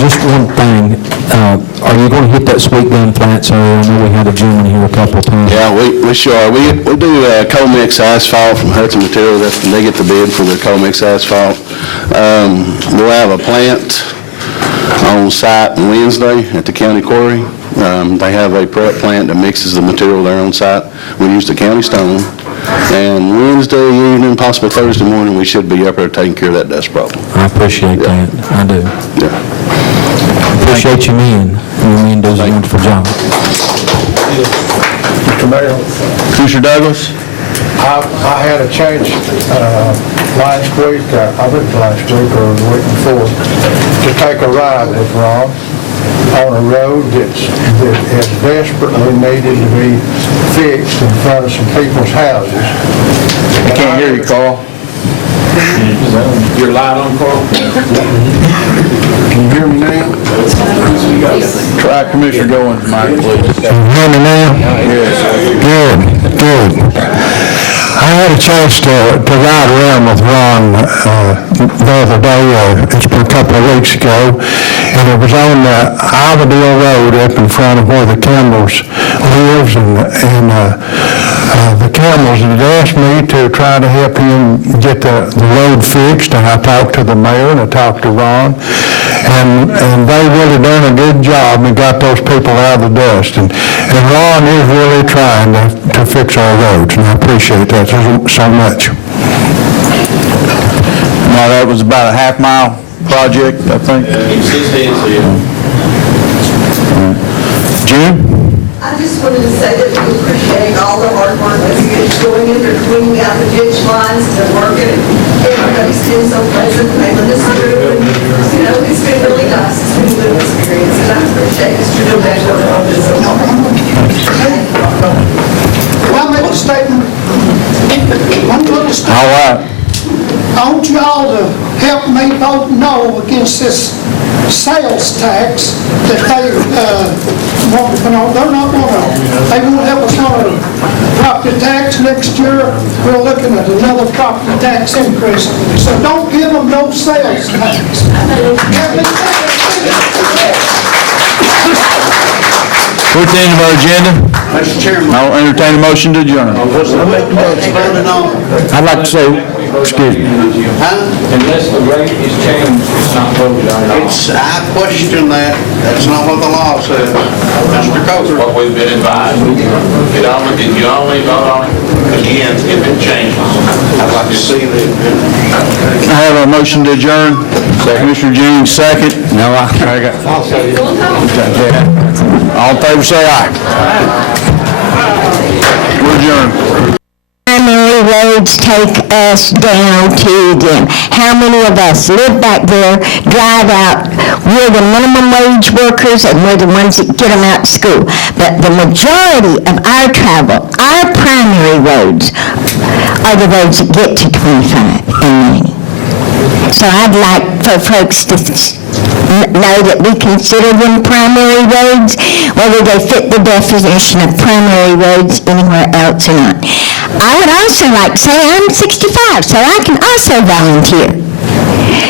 just one thing. Are you going to hit that Sweet Gun Flats area? I know we had a gentleman here a couple of times. Yeah, we sure are. We do co-mix asphalt from Hudson Material. They get the bid for the co-mix asphalt. We'll have a plant on site on Wednesday at the county quarry. They have a prep plant that mixes the material there on site. We use the county stone. And Wednesday evening, possibly Thursday morning, we should be up there taking care of that dust problem. I appreciate that. I do. Yeah. Appreciate you men. You men do a wonderful job. Mr. Mayor? Commissioner Douglas? I had a chance last week, I think last week or the week before, to take a ride with Ron on a road that has desperately needed to be fixed in front of some people's houses. I can't hear you, Carl. Your light on, Carl? Can you hear me now? Try Commissioner Goins' mic, please. Can you hear me now? Yes. Good. I had a chance to ride around with Ron the other day, it's been a couple of weeks ago, and it was on Ivadale Road up in front of where the Campbells lives, and the Campbells had asked me to try to help him get the road fixed, and I talked to the mayor and I talked to Ron, and they really done a good job and got those people out of the dust, and Ron is really trying to fix our roads, and I appreciate that so much. Now, that was about a half-mile project, I think. Jim? I just wanted to say that we appreciate all the hard work that's going in there, cleaning out the ditch lines and working, and everybody's been so pleasant, and they let us through, and, you know, it's been really nice, it's been a good experience, and I appreciate Mr. Novak working on this so hard. I'll make a statement. One little statement. All right. I want you all to help me vote no against this sales tax that they want to put on. They're not going to. They won't help us on a property tax next year. We're looking at another property tax increase. So don't give them no sales tax. Towards the end of our agenda, Mr. Chairman. I'll entertain a motion to adjourn. I'd like to say, excuse me. Unless the rate is changed, it's not voted on. I question that. That's not what the law says. Mr. Coker. What we've been advised. You only vote on it again if it changes. I'd like to see that. I have a motion to adjourn. Commissioner Jennings, second. No, I got. I'll say it. All in favor, say aye. We're adjourned. Primary roads take us down to them. How many of us live back there, drive out? We're the minimum wage workers, and we're the ones that get them out of school. But the majority of our travel, our primary roads, are the roads that get to 25 and 90. So I'd like for folks to know that we consider them primary roads, whether they fit the definition of primary roads anywhere else or not. I would also like to say I'm 65, so I can also volunteer.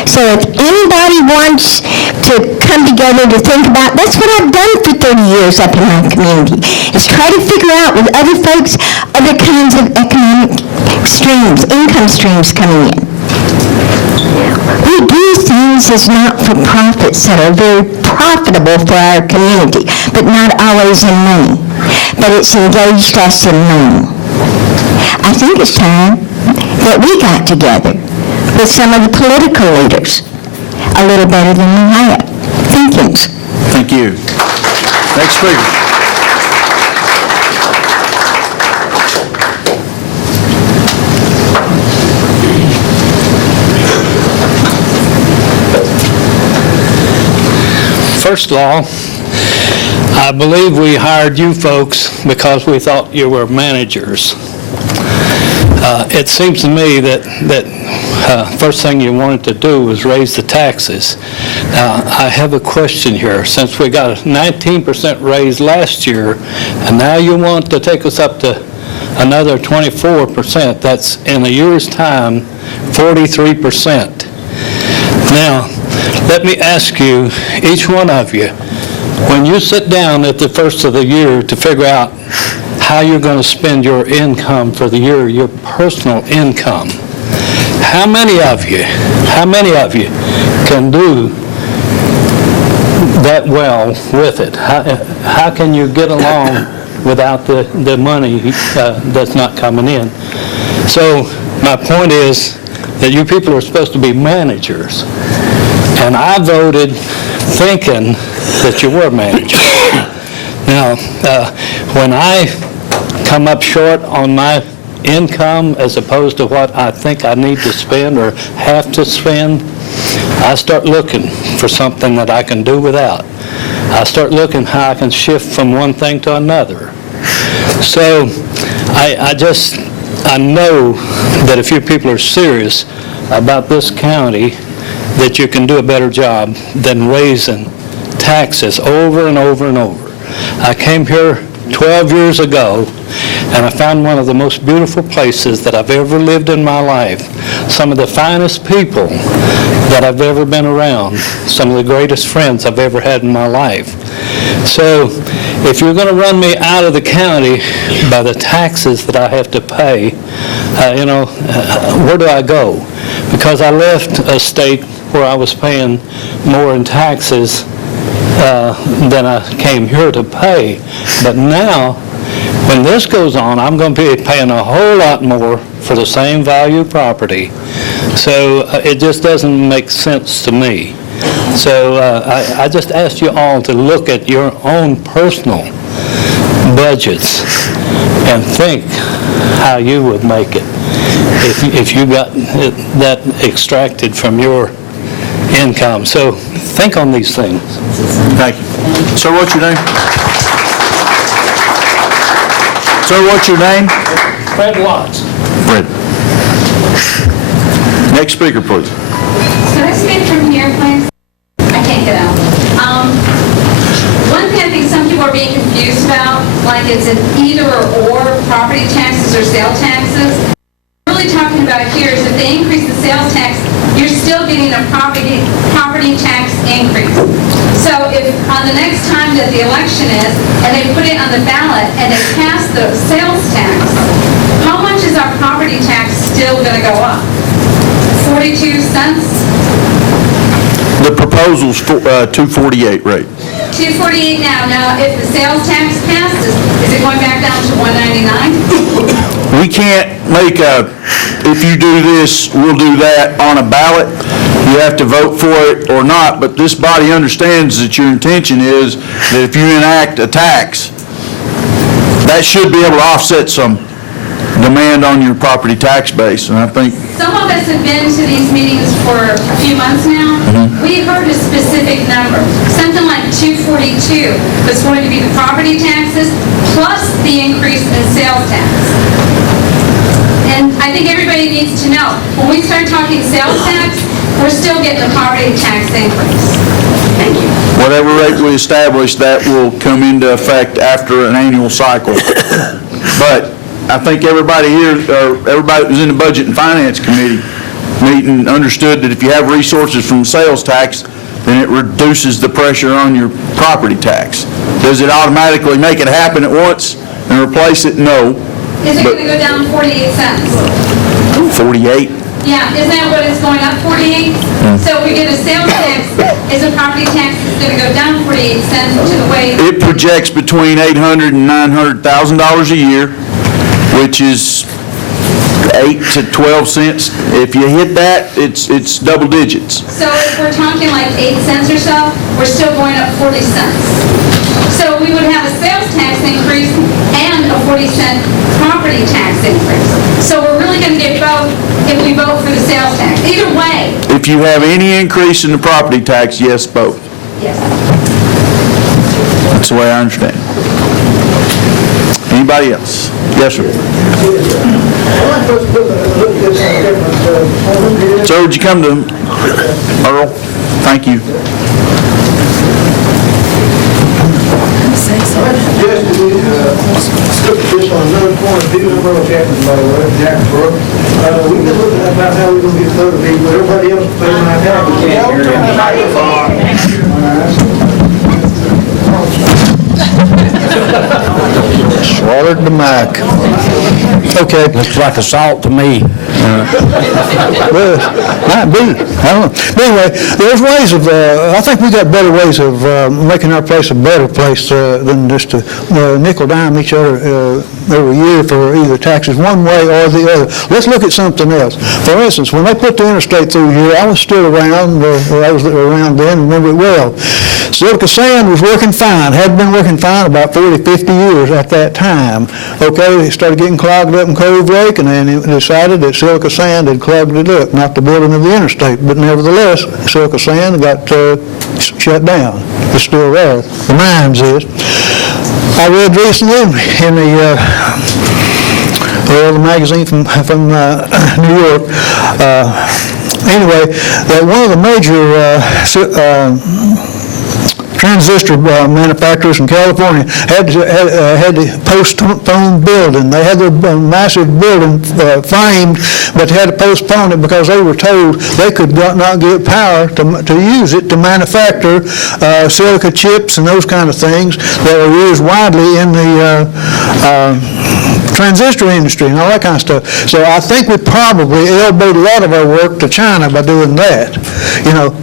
So if anybody wants to come together to think about, that's what I've done for 30 years up in my community, is try to figure out with other folks other kinds of economic streams, income streams coming in. We do things as not-for-profits that are very profitable for our community, but not always in money. But it's engaged us in money. I think it's time that we got together with some of the political leaders, a little better than we have. Thinkings. Thank you. Next speaker. First of all, I believe we hired you folks because we thought you were managers. It seems to me that first thing you wanted to do was raise the taxes. Now, I have a question here. Since we got a 19% raise last year, and now you want to take us up to another 24%, that's in a year's time, 43%. Now, let me ask you, each one of you, when you sit down at the first of the year to figure out how you're going to spend your income for the year, your personal income, how many of you can do that well with it? How can you get along without the money that's not coming in? So my point is that you people are supposed to be managers. And I voted thinking that you were managers. Now, when I come up short on my income as opposed to what I think I need to spend or have to spend, I start looking for something that I can do without. I start looking how I can shift from one thing to another. So I know that if you people are serious about this county, that you can do a better job than raising taxes over and over and over. I came here 12 years ago, and I found one of the most beautiful places that I've ever lived in my life. Some of the finest people that I've ever been around. Some of the greatest friends I've ever had in my life. So if you're going to run me out of the county by the taxes that I have to pay, where do I go? Because I left a state where I was paying more in taxes than I came here to pay. But now, when this goes on, I'm going to be paying a whole lot more for the same value property. So it just doesn't make sense to me. So I just ask you all to look at your own personal budgets and think how you would make it if you got that extracted from your income. So think on these things. Thank you. Sir, what's your name? Sir, what's your name? Fred Watts. Fred. Next speaker, please. Can I speak from here, please? I can't get out. One thing I think some people are being confused about, like it's an either or property taxes or sales taxes. What we're really talking about here is if they increase the sales tax, you're still getting a property tax increase. So if on the next time that the election is, and they put it on the ballot and they pass the sales tax, how much is our property tax still going to go up? 42 cents? The proposal's $2.48 rate. $2.48 now. Now, if the sales tax passes, is it going back down to $1.99? We can't make if you do this, we'll do that on a ballot. You have to vote for it or not, but this body understands that your intention is that if you enact a tax, that should be able to offset some demand on your property tax base, and I think... Some of us have been to these meetings for a few months now. We heard a specific number, something like $2.42 was going to be the property taxes plus the increase in sales tax. And I think everybody needs to know, when we start talking sales tax, we're still getting the property tax increase. Thank you. Whatever rate we establish, that will come into effect after an annual cycle. But I think everybody here, or everybody that was in the Budget and Finance Committee meeting understood that if you have resources from sales tax, then it reduces the pressure on your property tax. Does it automatically make it happen at once and replace it? No. Is it going to go down 48 cents? 48? Yeah, isn't that what it's going up, 48? So if we get a sales tax, is a property tax going to go down 48 cents to the way... It projects between $800,000 and $900,000 a year, which is 8 to 12 cents. If you hit that, it's double digits. So if we're talking like 8 cents or so, we're still going up 40 cents. So we would have a sales tax increase and a 40-cent property tax increase. So we're really going to get both if we vote for the sales tax. Either way. If you have any increase in the property tax, yes, both. Yes. That's the way I understand it. Anybody else? Yes, sir. Sir, would you come to Earl? Thank you. Suggested we look at this on another point of view. Earl Chapman, by the way, Jacksboro. We've been looking at about how we're going to get other people. Everybody else is paying like that. We can't hear him. Swallowed the mic. Okay. Looks like assault to me. Well, might be. I don't know. But anyway, there's ways of, I think we got better ways of making our place a better place than just to nickel dime each other every year for either taxes one way or the other. Let's look at something else. For instance, when they put the interstate through here, I was still around, I was around then, remember it well. Silica Sand was working fine, had been working fine about 40, 50 years at that time. time. Okay, they started getting clogged up in Cove Lake, and then it decided that Silica Sand had clogged it up, not the building of the interstate, but nevertheless, Silica Sand got shut down. It's still there. The mines is. I read recently in the magazine from New York, anyway, that one of the major transistor manufacturers in California had to postpone building. They had their massive building framed, but they had to postpone it because they were told they could not get power to use it to manufacture silica chips and those kind of things that are used widely in the transistor industry and all that kind of stuff. So I think we probably elbowed a lot of our work to China by doing that.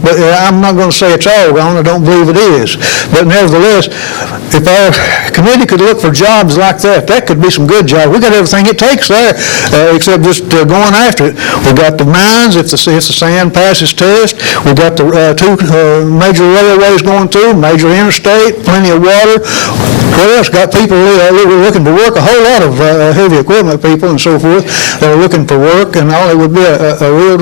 But I'm not going to say it's all gone. I don't believe it is. But nevertheless, if our committee could look for jobs like that, that could be some good jobs. We got everything it takes there, except just going after it. We got the mines, if the sand passes test. We got the two major railways going through, major interstate, plenty of water. What else? Got people looking for work, a whole lot of heavy equipment people and so forth that are looking for work, and all it would be a real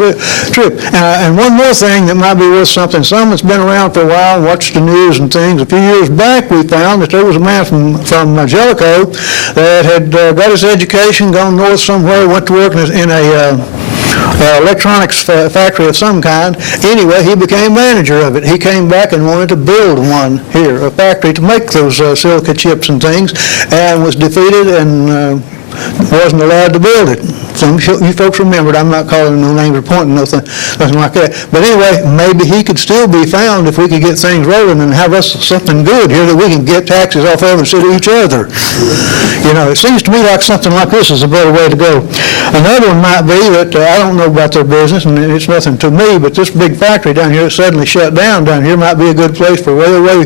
trip. And one more thing that might be worth something, some that's been around for a while, watched the news and things. A few years back, we found that there was a man from Jellicoe that had got his education, gone north somewhere, went to work in a electronics factory of some kind. Anyway, he became manager of it. He came back and wanted to build one here, a factory to make those silica chips and things, and was defeated and wasn't allowed to build it. Some you folks remembered. I'm not calling no names or pointing nothing like that. But anyway, maybe he could still be found if we could get things rolling and have us something good here that we can get taxes off of instead of each other. It seems to me like something like this is a better way to go. Another one might be that I don't know about their business, and it's nothing to me, but this big factory down here that suddenly shut down here might be a good place for railway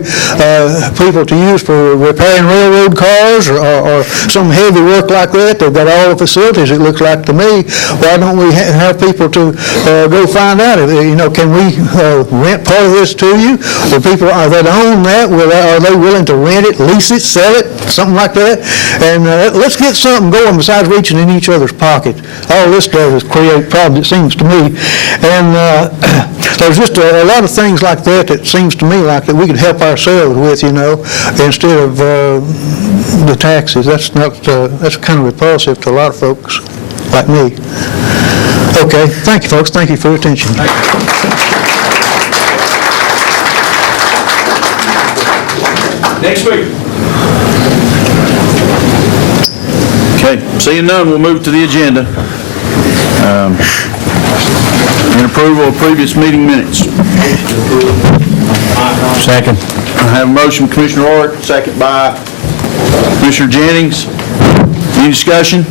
people to use for repairing railroad cars or some heavy work like that. They've got all the facilities, it looks like to me. Why don't we have people to go find out? Can we rent part of this to you? The people that own that, are they willing to rent it, lease it, sell it, something like that? And let's get something going besides reaching in each other's pocket. All this does is create problems, it seems to me. And there's just a lot of things like that that seems to me like that we could help ourselves with, instead of the taxes. That's kind of repulsive to a lot of folks like me. Okay, thank you, folks. Thank you for your attention. Next week. Okay, seeing none, we'll move to the agenda. And approval of previous meeting minutes. Second. I have a motion, Commissioner Hart, second by Commissioner Jennings. Any discussion?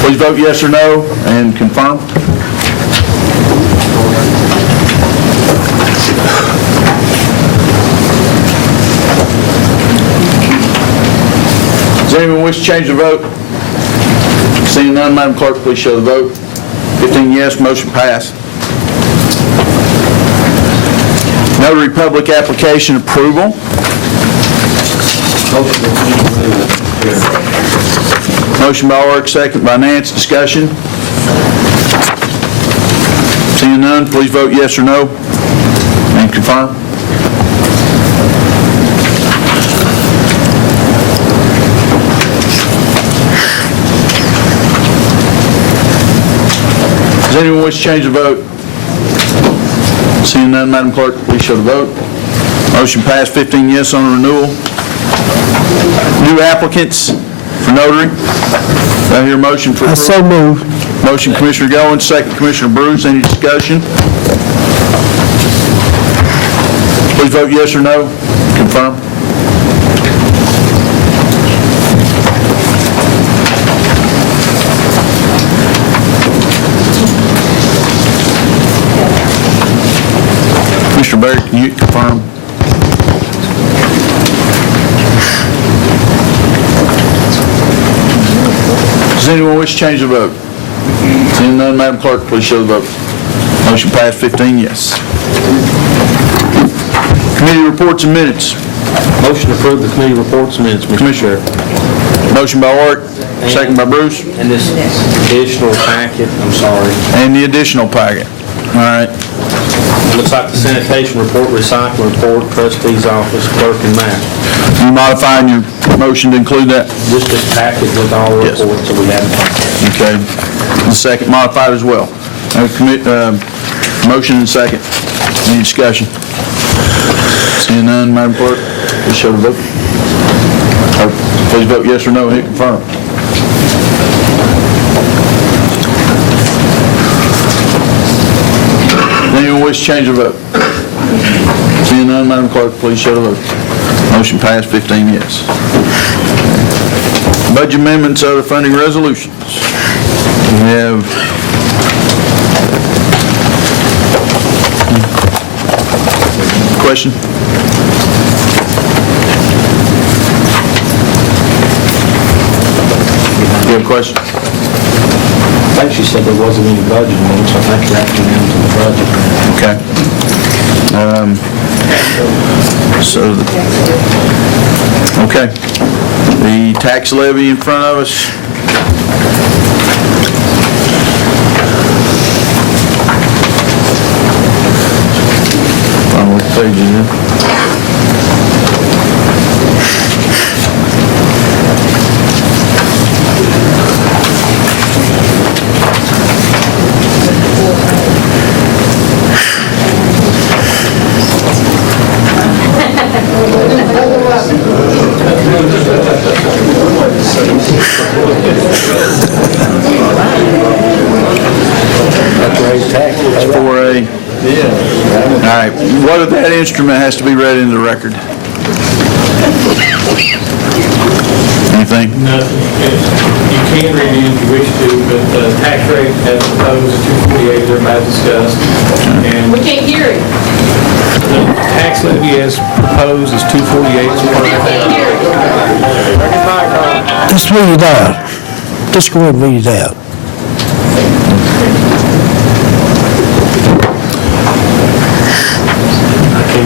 Please vote yes or no and confirm. Does anyone wish to change the vote? Seeing none, Madam Clerk, please show the vote. 15 yes, motion passed. Notary public application approval. Motion by Orrick, second by Nance. Discussion. Seeing none, please vote yes or no and confirm. Does anyone wish to change the vote? Seeing none, Madam Clerk, please show the vote. Motion passed, 15 yes on renewal. New applicants for notary. Do I hear a motion for approval? So moved. Motion, Commissioner Goins, second, Commissioner Bruce. Any discussion? Please vote yes or no. Confirm. Mr. Barrett, can you confirm? Does anyone wish to change the vote? Seeing none, Madam Clerk, please show the vote. Motion passed, 15 yes. Committee reports and minutes. Motion to approve the committee reports and minutes, Mr. Commissioner. Motion by Art, second by Bruce. And this additional packet, I'm sorry. And the additional packet. All right. Looks like the sanitation report, recycling report, trustee's office, clerk, and master. You modifying your motion to include that? Just a packet with all Yes. reports that we have. Okay. The second modified as well. Motion and second. Any discussion? Seeing none, Madam Clerk, please show the vote. Please vote yes or no and hit confirm. Anyone wish to change their vote? Seeing none, Madam Clerk, please show the vote. Motion passed, 15 yes. Budget amendments, other funding resolutions. We have question? You have a question? I think she said there wasn't any budget amendments, so I think you're actually into the budget. Okay. Okay. The tax levy in front of us. On what page is it? All right, what of that instrument has to be read into the record? Anything? Nothing. You can read it if you wish to, but the tax rate as proposed is 248, as everybody discussed. And We can't hear it. the tax levy as proposed is 248. Just read it out. Just go ahead and read it out.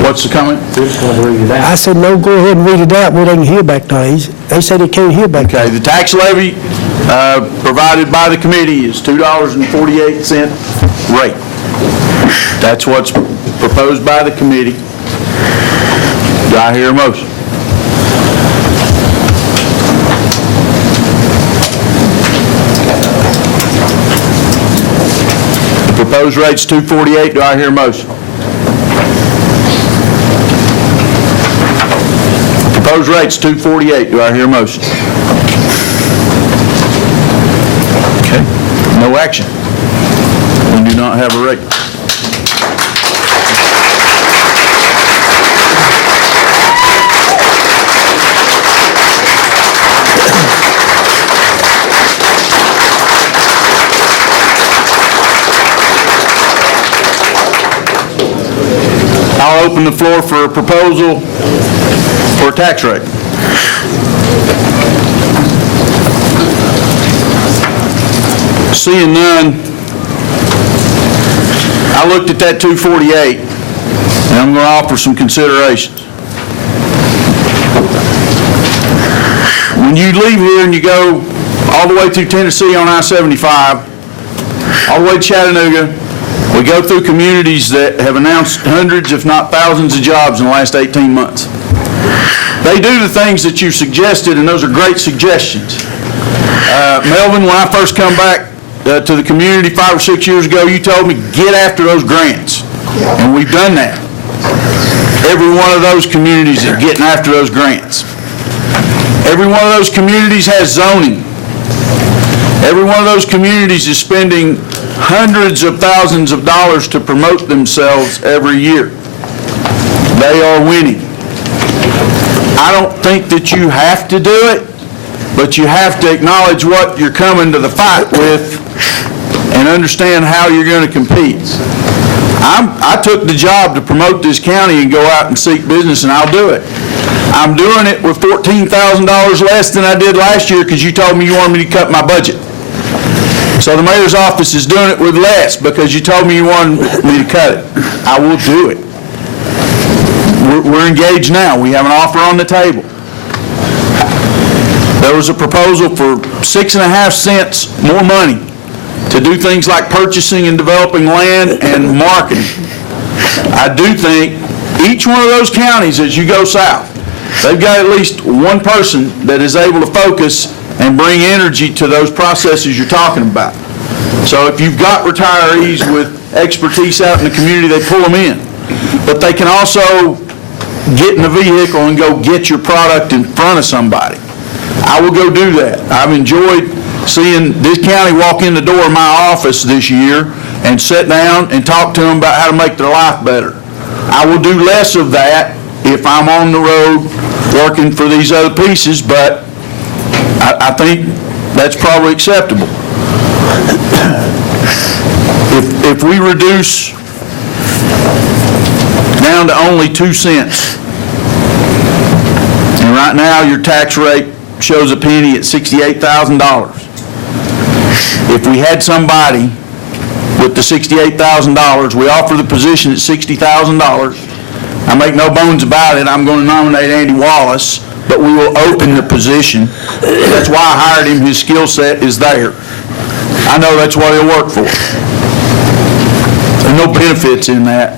What's the comment? I said, no, go ahead and read it out, we didn't hear back now. They said they can't hear back. Okay, the tax levy provided by the committee is $2.48 rate. That's what's proposed by the committee. Do I hear a motion? The proposed rate's $2.48. Do I hear a motion? Proposed rate's $2.48. Do I hear a motion? Okay, no action. We do not have a rate. I'll open the floor for a proposal for a tax rate. Seeing none, I looked at that 248, and I'm going to offer some considerations. When you leave here and you go all the way through Tennessee on I-75, all the way to Chattanooga, we go through communities that have announced hundreds, if not thousands, of jobs in the last 18 months. They do the things that you suggested, and those are great suggestions. Melvin, when I first come back to the community 5 or 6 years ago, you told me, get after those grants. And we've done that. Every one of those communities is getting after those grants. Every one of those communities has zoning. Every one of those communities is spending hundreds of thousands of dollars to promote themselves every year. They are winning. I don't think that you have to do it, but you have to acknowledge what you're coming to the fight with and understand how you're going to compete. I took the job to promote this county and go out and seek business, and I'll do it. I'm doing it with $14,000 less than I did last year because you told me you wanted me to cut my budget. So the mayor's office is doing it with less because you told me you wanted me to cut it. I will do it. we're engaged now. We have an offer on the table. There was a proposal for 6.5 cents more money to do things like purchasing and developing land and marketing. I do think each one of those counties, as you go south, they've got at least one person that is able to focus and bring energy to those processes you're talking about. So if you've got retirees with expertise out in the community, they pull them in. But they can also get in the vehicle and go get your product in front of somebody. I will go do that. I've enjoyed seeing this county walk in the door of my office this year and sit down and talk to them about how to make their life better. I will do less of that if I'm on the road working for these other pieces, but I think that's probably acceptable. If we reduce down to only 2 cents, and right now your tax rate shows a penny at $68,000. If we had somebody with the $68,000, we offer the position at $60,000. I make no bones about it, I'm going to nominate Andy Wallace, but we will open the position. That's why I hired him, his skill set is there. I know that's what he'll work for. There's no benefits in that,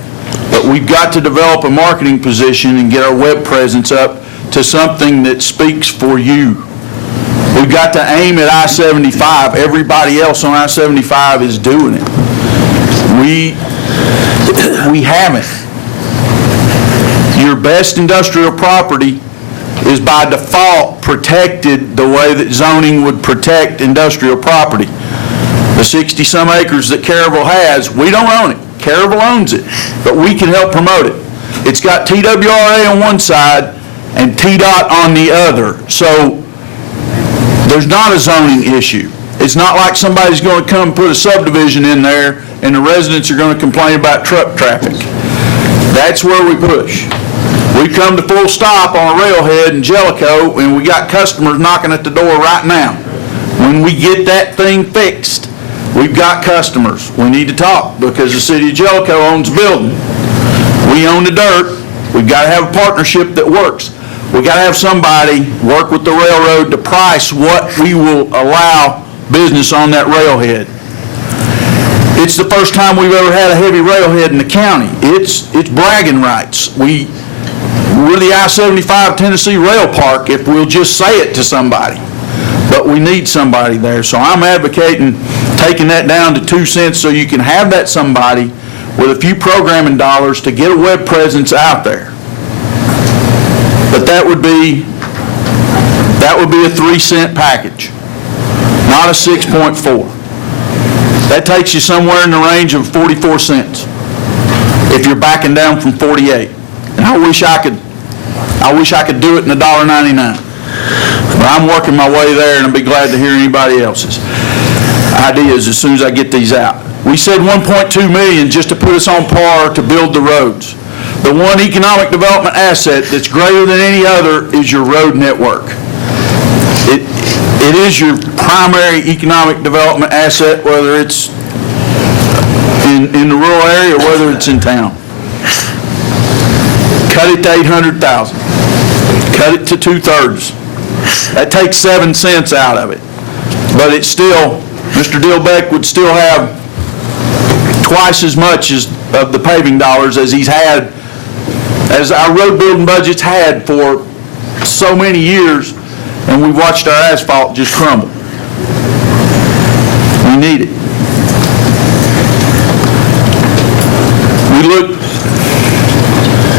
but we've got to develop a marketing position and get our web presence up to something that speaks for you. We've got to aim at I-75. Everybody else on I-75 is doing it. We haven't. Your best industrial property is by default protected the way that zoning would protect industrial property. The 60-some acres that Caravel has, we don't own it. Caravel owns it, but we can help promote it. It's got TWRA on one side and TDOT on the other. So there's not a zoning issue. It's not like somebody's going to come put a subdivision in there and the residents are going to complain about truck traffic. That's where we push. We come to full stop on a railhead in Jellicoe and we got customers knocking at the door right now. When we get that thing fixed, we've got customers. We need to talk because the city of Jellicoe owns the building. We own the dirt. We've got to have a partnership that works. We've got to have somebody work with the railroad to price what we will allow business on that railhead. It's the first time we've ever had a heavy railhead in the county. It's bragging rights. We're the I-75 Tennessee Rail Park if we'll just say it to somebody. But we need somebody there. So I'm advocating taking that down to 2 cents so you can have that somebody with a few programming dollars to get a web presence out there. But that would be a 3 cent package, not a 6.4. That takes you somewhere in the range of 44 cents if you're backing down from 48. And I wish I could do it in $1.99. But I'm working my way there, and I'll be glad to hear anybody else's ideas as soon as I get these out. We said $1.2 million just to put us on par to build the roads. The one economic development asset that's greater than any other is your road network. It is your primary economic development asset, whether it's in the rural area or whether it's in town. Cut it to 800,000. Cut it to 2/3. That takes 7 cents out of it. But it's still, Mr. Dilbeck would still have twice as much of the paving dollars as he's had, as our road building budget's had for so many years, and we've watched our asphalt just crumble. We need it.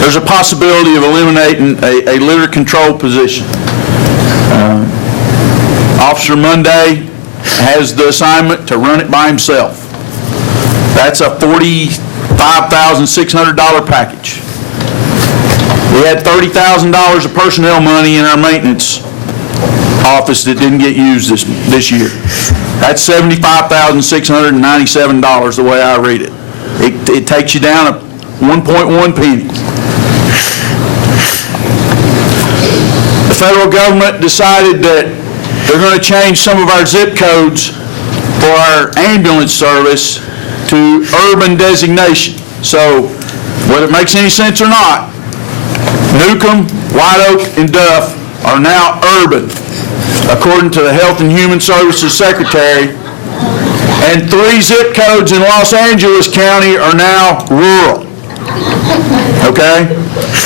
There's a possibility of eliminating a litter control position. Officer Monday has the assignment to run it by himself. That's a $45,600 package. We had $30,000 of personnel money in our maintenance office that didn't get used this year. That's $75,697 the way I read it. It takes you down a 1.1 penny. The federal government decided that they're going to change some of our zip codes for our ambulance service to urban designation. So whether it makes any sense or not, Newcomb, White Oak, and Duff are now urban, according to the Health and Human Services Secretary, and 3 zip codes in Los Angeles County are now rural. Okay?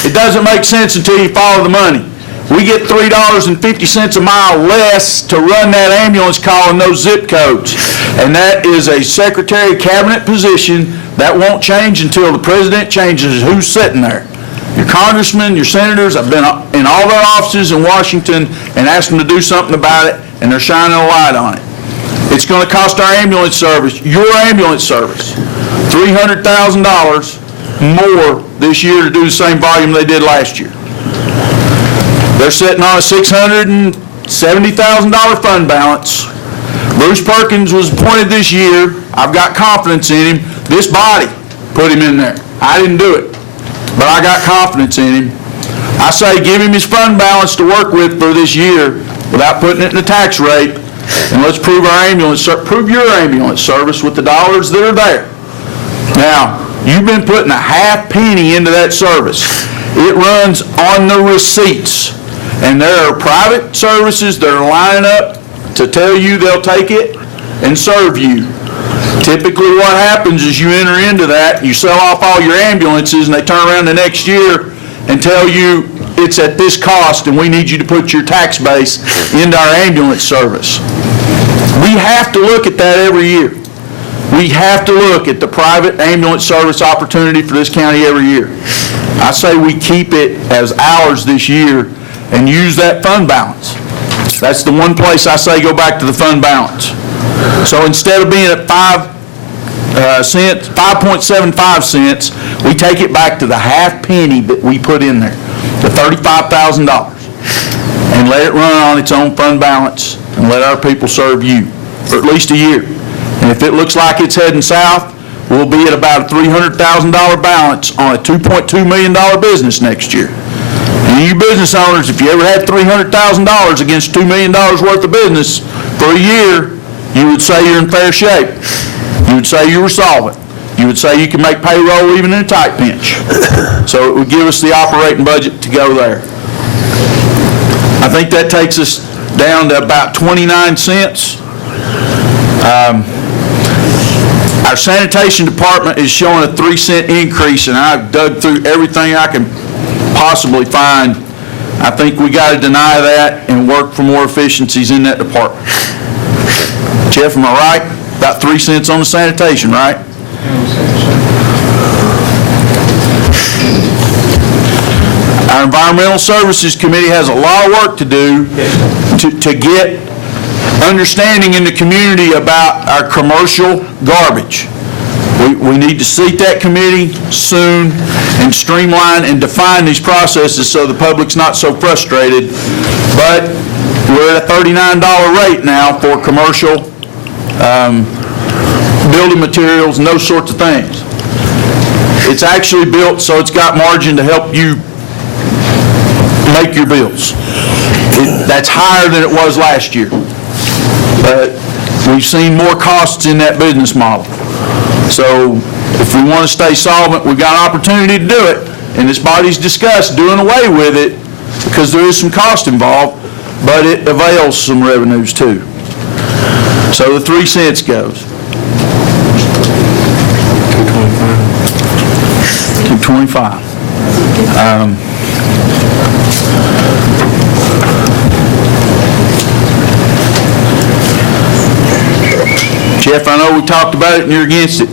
It doesn't make sense until you follow the money. We get $3.50 a mile less to run that ambulance call in those zip codes. And that is a Secretary of Cabinet position. That won't change until the President changes who's sitting there. Your congressmen, your senators, I've been in all their offices in Washington and asked them to do something about it, and they're shining a light on it. It's going to cost our ambulance service, your ambulance service, $300,000 more this year to do the same volume they did last year. They're sitting on a $670,000 fund balance. Bruce Perkins was appointed this year. I've got confidence in him. This body put him in there. I didn't do it, but I got confidence in him. I say give him his fund balance to work with for this year without putting it in the tax rate, and let's prove your ambulance service with the dollars that are there. Now, you've been putting a half penny into that service. It runs on the receipts. And there are private services that are lining up to tell you they'll take it and serve you. Typically what happens is you enter into that, you sell off all your ambulances, and they turn around the next year and tell you it's at this cost and we need you to put your tax base into our ambulance service. We have to look at that every year. We have to look at the private ambulance service opportunity for this county every year. I say we keep it as ours this year and use that fund balance. That's the one place I say go back to the fund balance. So instead of being at 5.75 cents, we take it back to the half penny that we put in there, the $35,000, and let it run on its own fund balance and let our people serve you for at least a year. And if it looks like it's heading south, we'll be at about a $300,000 balance on a $2.2 million business next year. And you business owners, if you ever had $300,000 against $2 million worth of business for a year, you would say you're in fair shape. You would say you were solvent. You would say you can make payroll even in a tight pinch. So it would give us the operating budget to go there. I think that takes us down to about 29 cents. Our sanitation department is showing a 3-cent increase, and I've dug through everything I can possibly find. I think we got to deny that and work for more efficiencies in that department. Jeff, am I right? About 3 cents on the sanitation, right? Our Environmental Services Committee has a lot of work to do to get understanding in the community about our commercial garbage. We need to seat that committee soon and streamline and define these processes so the public's not so frustrated. But we're at a $39 rate now for commercial building materials and those sorts of things. It's actually built so it's got margin to help you make your bills. That's higher than it was last year. But we've seen more costs in that business model. So if we want to stay solvent, we've got an opportunity to do it. And this body's discussed doing away with it because there is some cost involved, but it avails some revenues too. So the 3 cents goes. 225. Jeff, I know we talked about it and you're against it,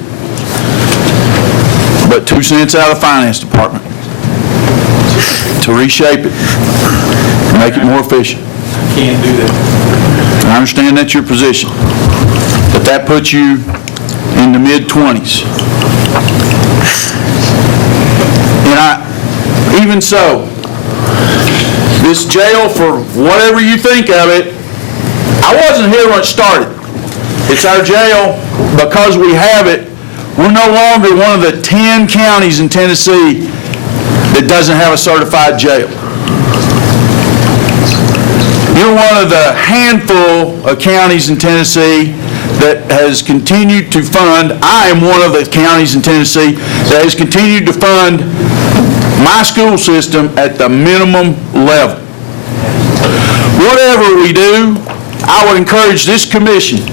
but 2 cents out of the finance department to reshape it, make it more efficient. Can't do that. I understand that's your position, but that puts you in the mid-20s. And even so, this jail, for whatever you think of it, I wasn't here when it started. It's our jail because we have it. We're no longer one of the 10 counties in Tennessee that doesn't have a certified jail. You're one of the handful of counties in Tennessee that has continued to fund. I am one of the counties in Tennessee that has continued to fund my school system at the minimum level. Whatever we do, I would encourage this commission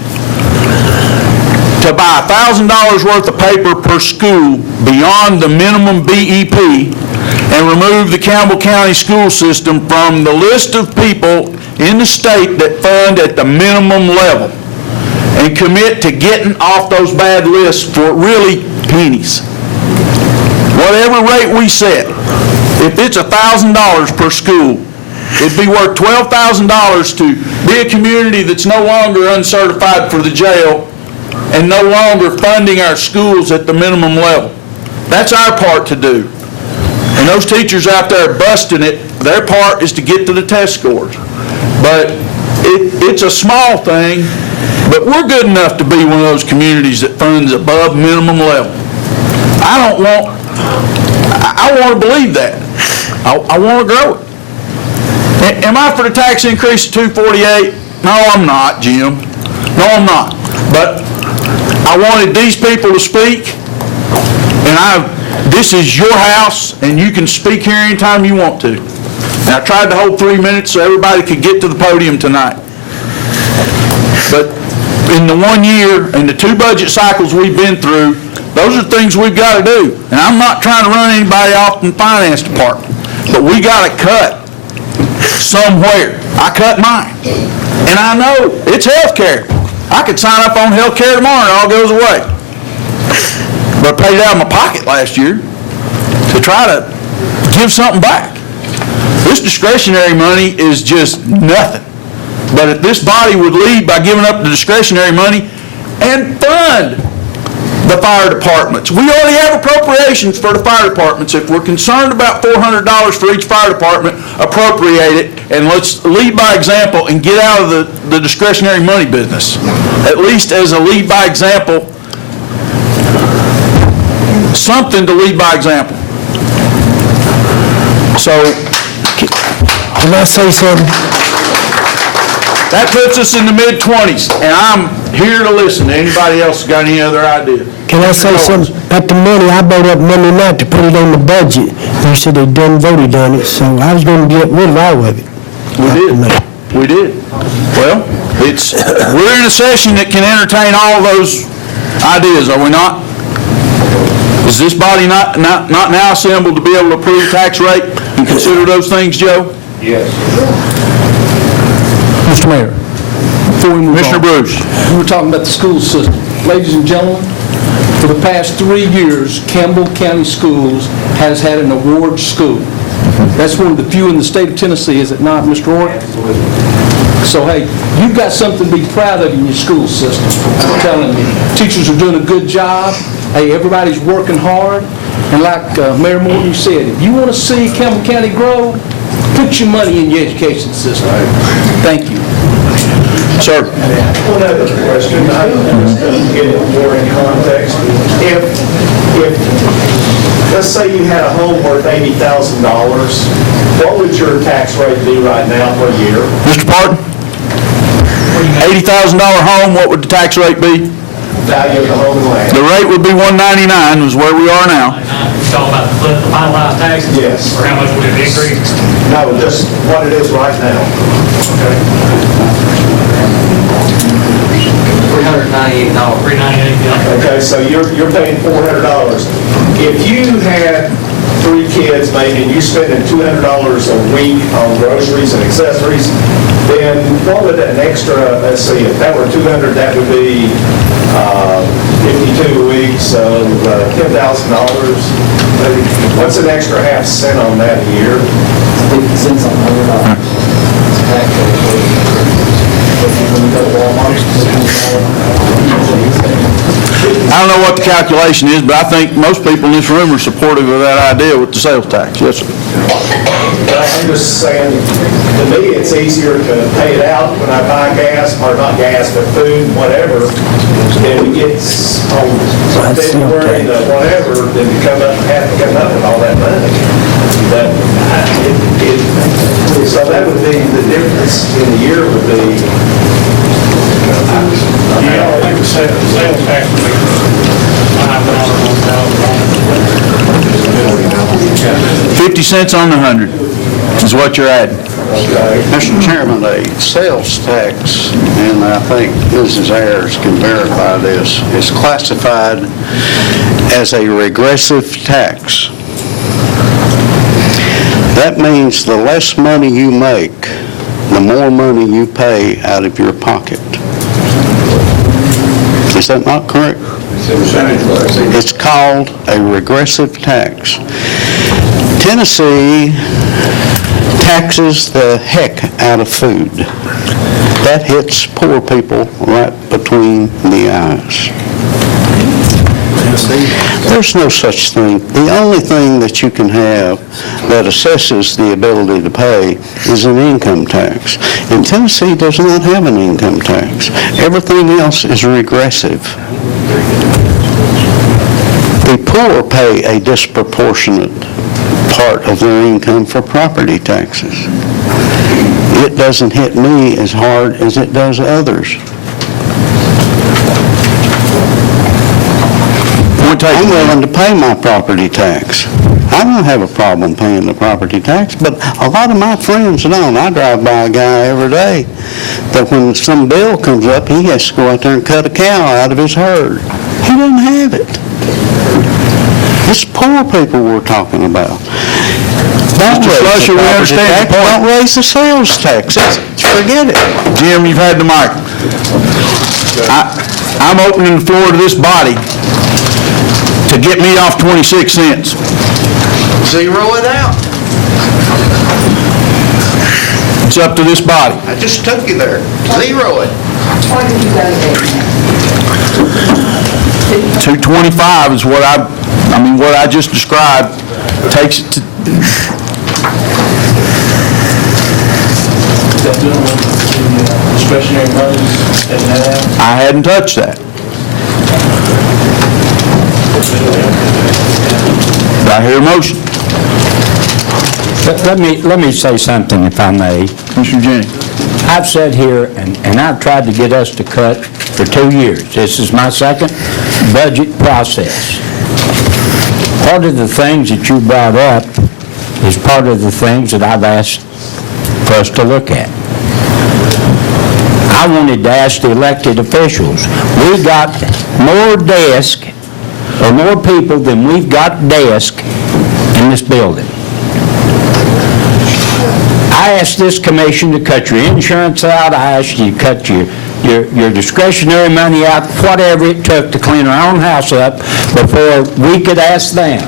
to buy $1,000 worth of paper per school beyond the minimum BEP and remove the Campbell County school system from the list of people in the state that fund at the minimum level and commit to getting off those bad lists for really pennies. Whatever rate we set, if it's $1,000 per school, it'd be worth $12,000 to be a community that's no longer uncertified for the jail and no longer funding our schools at the minimum level. That's our part to do. And those teachers out there busting it, their part is to get to the test scores. But it's a small thing, but we're good enough to be one of those communities that funds above minimum level. I want to believe that. I want to grow it. Am I for the tax increase of $248? No, I'm not, Jim. No, I'm not. But I wanted these people to speak, and this is your house, and you can speak here anytime you want to. And I tried to hold 3 minutes so everybody could get to the podium tonight. But in the 1 year and the 2 budget cycles we've been through, those are things we've got to do. And I'm not trying to run anybody off in the finance department, but we got to cut somewhere. I cut mine. And I know it's health care. I could sign up on health care tomorrow and it all goes away. But I paid it out of my pocket last year to try to give something back. This discretionary money is just nothing. But if this body would lead by giving up the discretionary money and fund the fire departments. We already have appropriations for the fire departments. If we're concerned about $400 for each fire department, appropriate it, and let's lead by example and get out of the discretionary money business. At least as a lead by example, something to lead by example. So, can I say something? That puts us in the mid-20s, and I'm here to listen to anybody else who's got any other idea. Can I say something? About the money, I brought up Monday night to put it on the budget. You said they done voted on it, so I was going to get rid of all of it. We did. Well, we're in a session that can entertain all those ideas, are we not? Is this body not now assembled to be able to approve tax rate and consider those things, Joe? Yes. Mr. Mayor, before we move on. Commissioner Bruce. We were talking about the school system. Ladies and gentlemen, for the past 3 years, Campbell County Schools has had an award school. That's one of the few in the state of Tennessee, is it not, Mr. Orr? Absolutely. So, hey, you've got something to be proud of in your school system. I'm telling you, teachers are doing a good job. Hey, everybody's working hard. And like Mayor Morton said, if you want to see Campbell County grow, put your money in your education system. Thank you. Sir. One other question, just to get it more in context. If, let's say you had a home worth $80,000, what would your tax rate be right now per year? Mr. Parton? $80,000 home, what would the tax rate be? Value of the home and land. The rate would be $199, is where we are now. You're talking about the finalized taxes? Yes. Or how much would it increase? No, just what it is right now. $398. Okay, so you're paying $400. If you had 3 kids maybe, and you're spending $200 a week on groceries and accessories, then what would an extra, let's see, if that were $200, that would be 52 a week, so $10,000. What's an extra half cent on that a year? 50 cents on $100. I don't know what the calculation is, but I think most people in this room are supportive of that idea with the sales tax. Yes, sir. I'm just saying, to me, it's easier to pay it out when I buy gas, or not gas, but food, whatever, and we get on February to whatever, than to have to come up with all that money. But so that would be, the difference in the year would be, I think the sales tax would be $5,000. 50 cents on the 100 is what you're adding. Mr. Chairman, a sales tax, and I think Mrs. Ayers can verify this, is classified as a regressive tax. That means the less money you make, the more money you pay out of your pocket. Is that not correct? It's called a regressive tax. Tennessee taxes the heck out of food. That hits poor people right between the eyes. There's no such thing. The only thing that you can have that assesses the ability to pay is an income tax. And Tennessee does not have an income tax. Everything else is regressive. The poor pay a disproportionate part of their income for property taxes. It doesn't hit me as hard as it does others. I'm willing to pay my property tax. I don't have a problem paying the property tax, but a lot of my friends don't. I drive by a guy every day that when some bill comes up, he has to go out there and cut a cow out of his herd. He doesn't have it. It's poor people we're talking about. Don't raise the property tax. Don't raise the sales tax. Forget it. Jim, you've had the mic. I'm opening the floor to this body to get me off 26 cents. Zero it out. It's up to this body. I just took you there. Zero it. What did you go there? 225 is what what I just described takes it to... Discretionary monies, I hadn't touched that. Do I hear a motion? Let me say something, if I may. Commissioner Jennings. I've sat here and I've tried to get us to cut for 2 years. This is my second budget process. Part of the things that you brought up is part of the things that I've asked for us to look at. I wanted to ask the elected officials. We got more desks or more people than we've got desks in this building. I asked this commission to cut your insurance out. I asked you to cut your discretionary money out, whatever it took to clean our own house up before we could ask them.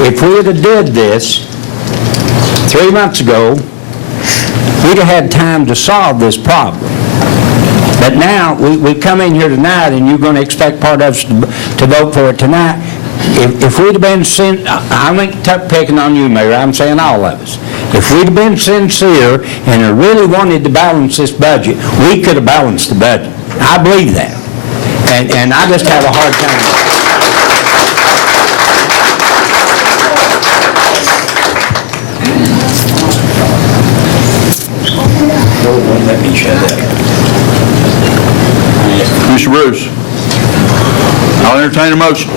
If we had did this 3 months ago, we'd have had time to solve this problem. But now, we come in here tonight, and you're going to expect part of us to vote for it tonight. If we'd have been I ain't picking on you, Mayor, I'm saying all of us. If we'd have been sincere and really wanted to balance this budget, we could have balanced the budget. I believe that. And I just have a hard time. Let me shut up. Mr. Bruce, I'll entertain a motion.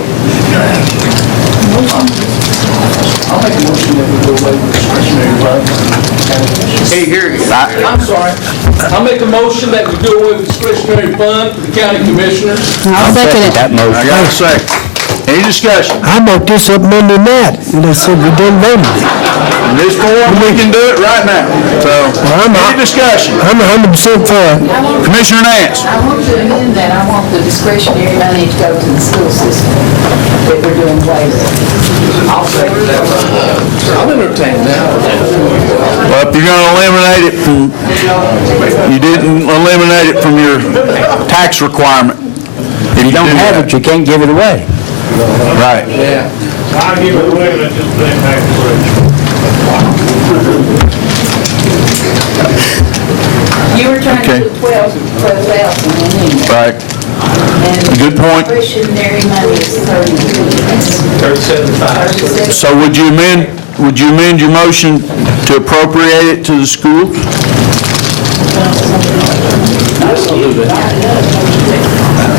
I'll make a motion that we go away with discretionary funds. Hey, here you go. I'm sorry. I'll make a motion that we go away with discretionary fund for the county commissioners. I'll second it. That motion. I got a second. Any discussion? I brought this up Monday night, and they said we didn't vote it. In this form, we can do it right now. So, any discussion? I'm 100% for it. Commissioner Nance. I want to amend that, I want the discretionary money to go to the school system that we're doing away with. I'll second that. I'll entertain that. Well, if you're going to eliminate it from, you didn't eliminate it from your tax requirement. If you don't have it, you can't give it away. Right. Yeah. I'll give it away, but just put it back to You were trying to put 12,000 in there. Right. And Good point. discretionary money is 37.5. So would you amend your motion to appropriate it to the schools?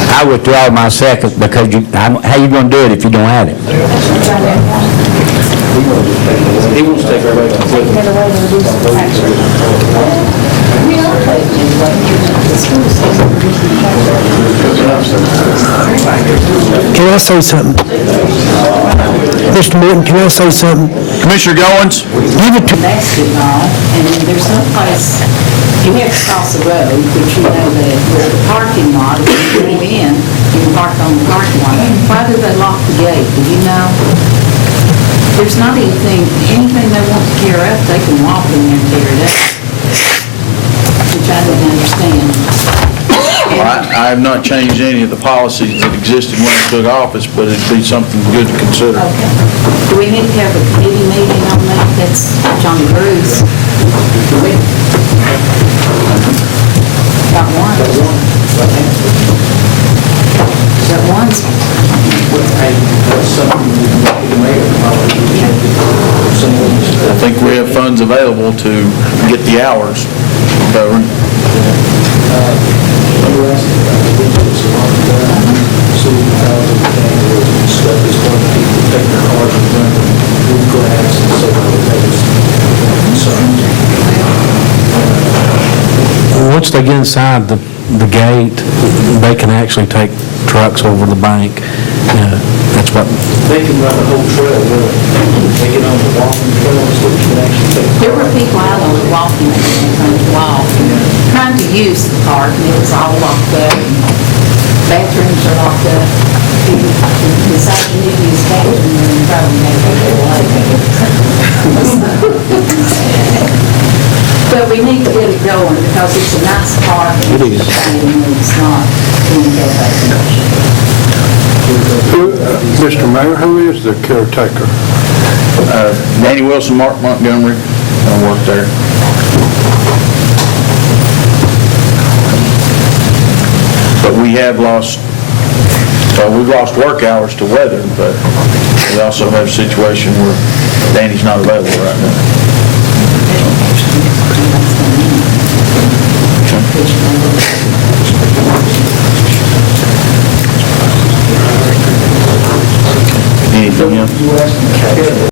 I withdraw my second because how you going to do it if you don't have it? He wants to take it away completely. Get away with reducing the tax rate. We are taking it away. The school system reducing the tax rate. Can I say something? Mr. Morton, can I say something? Commissioner Goins? Give it to Basketball, and there's no place, you have to cross the road, which you know that, where the parking lot, if you go in, you can park on the parking lot. Why do they lock the gate, do you know? There's not anything they want to tear up, they can walk in there and tear it up, which I didn't understand. Well, I have not changed any of the policies that existed when I took office, but it'd be something good to consider. Okay. Do we need to have a committee meeting on that? That's Johnny Bruce. Got one. Got one. I think we have funds available to get the hours covered. Once they get inside the gate, they can actually take trucks over the bank. That's what, They can run the whole trail, really. They get on the walking trail, so you can actually take. There were people out on the walking, trying to use the park, and it was all locked up. Bathrooms are locked up. Besides, you need to use bathroom, and probably make people But we need to get it going, because it's a nice park. It is. And it's not being built back much. Mr. Mayor, who is the caretaker? Danny Wilson, Mark Montgomery, I work there. But we have lost, we've lost work hours to weather, but we also have a situation where Danny's not available right now. Anything else?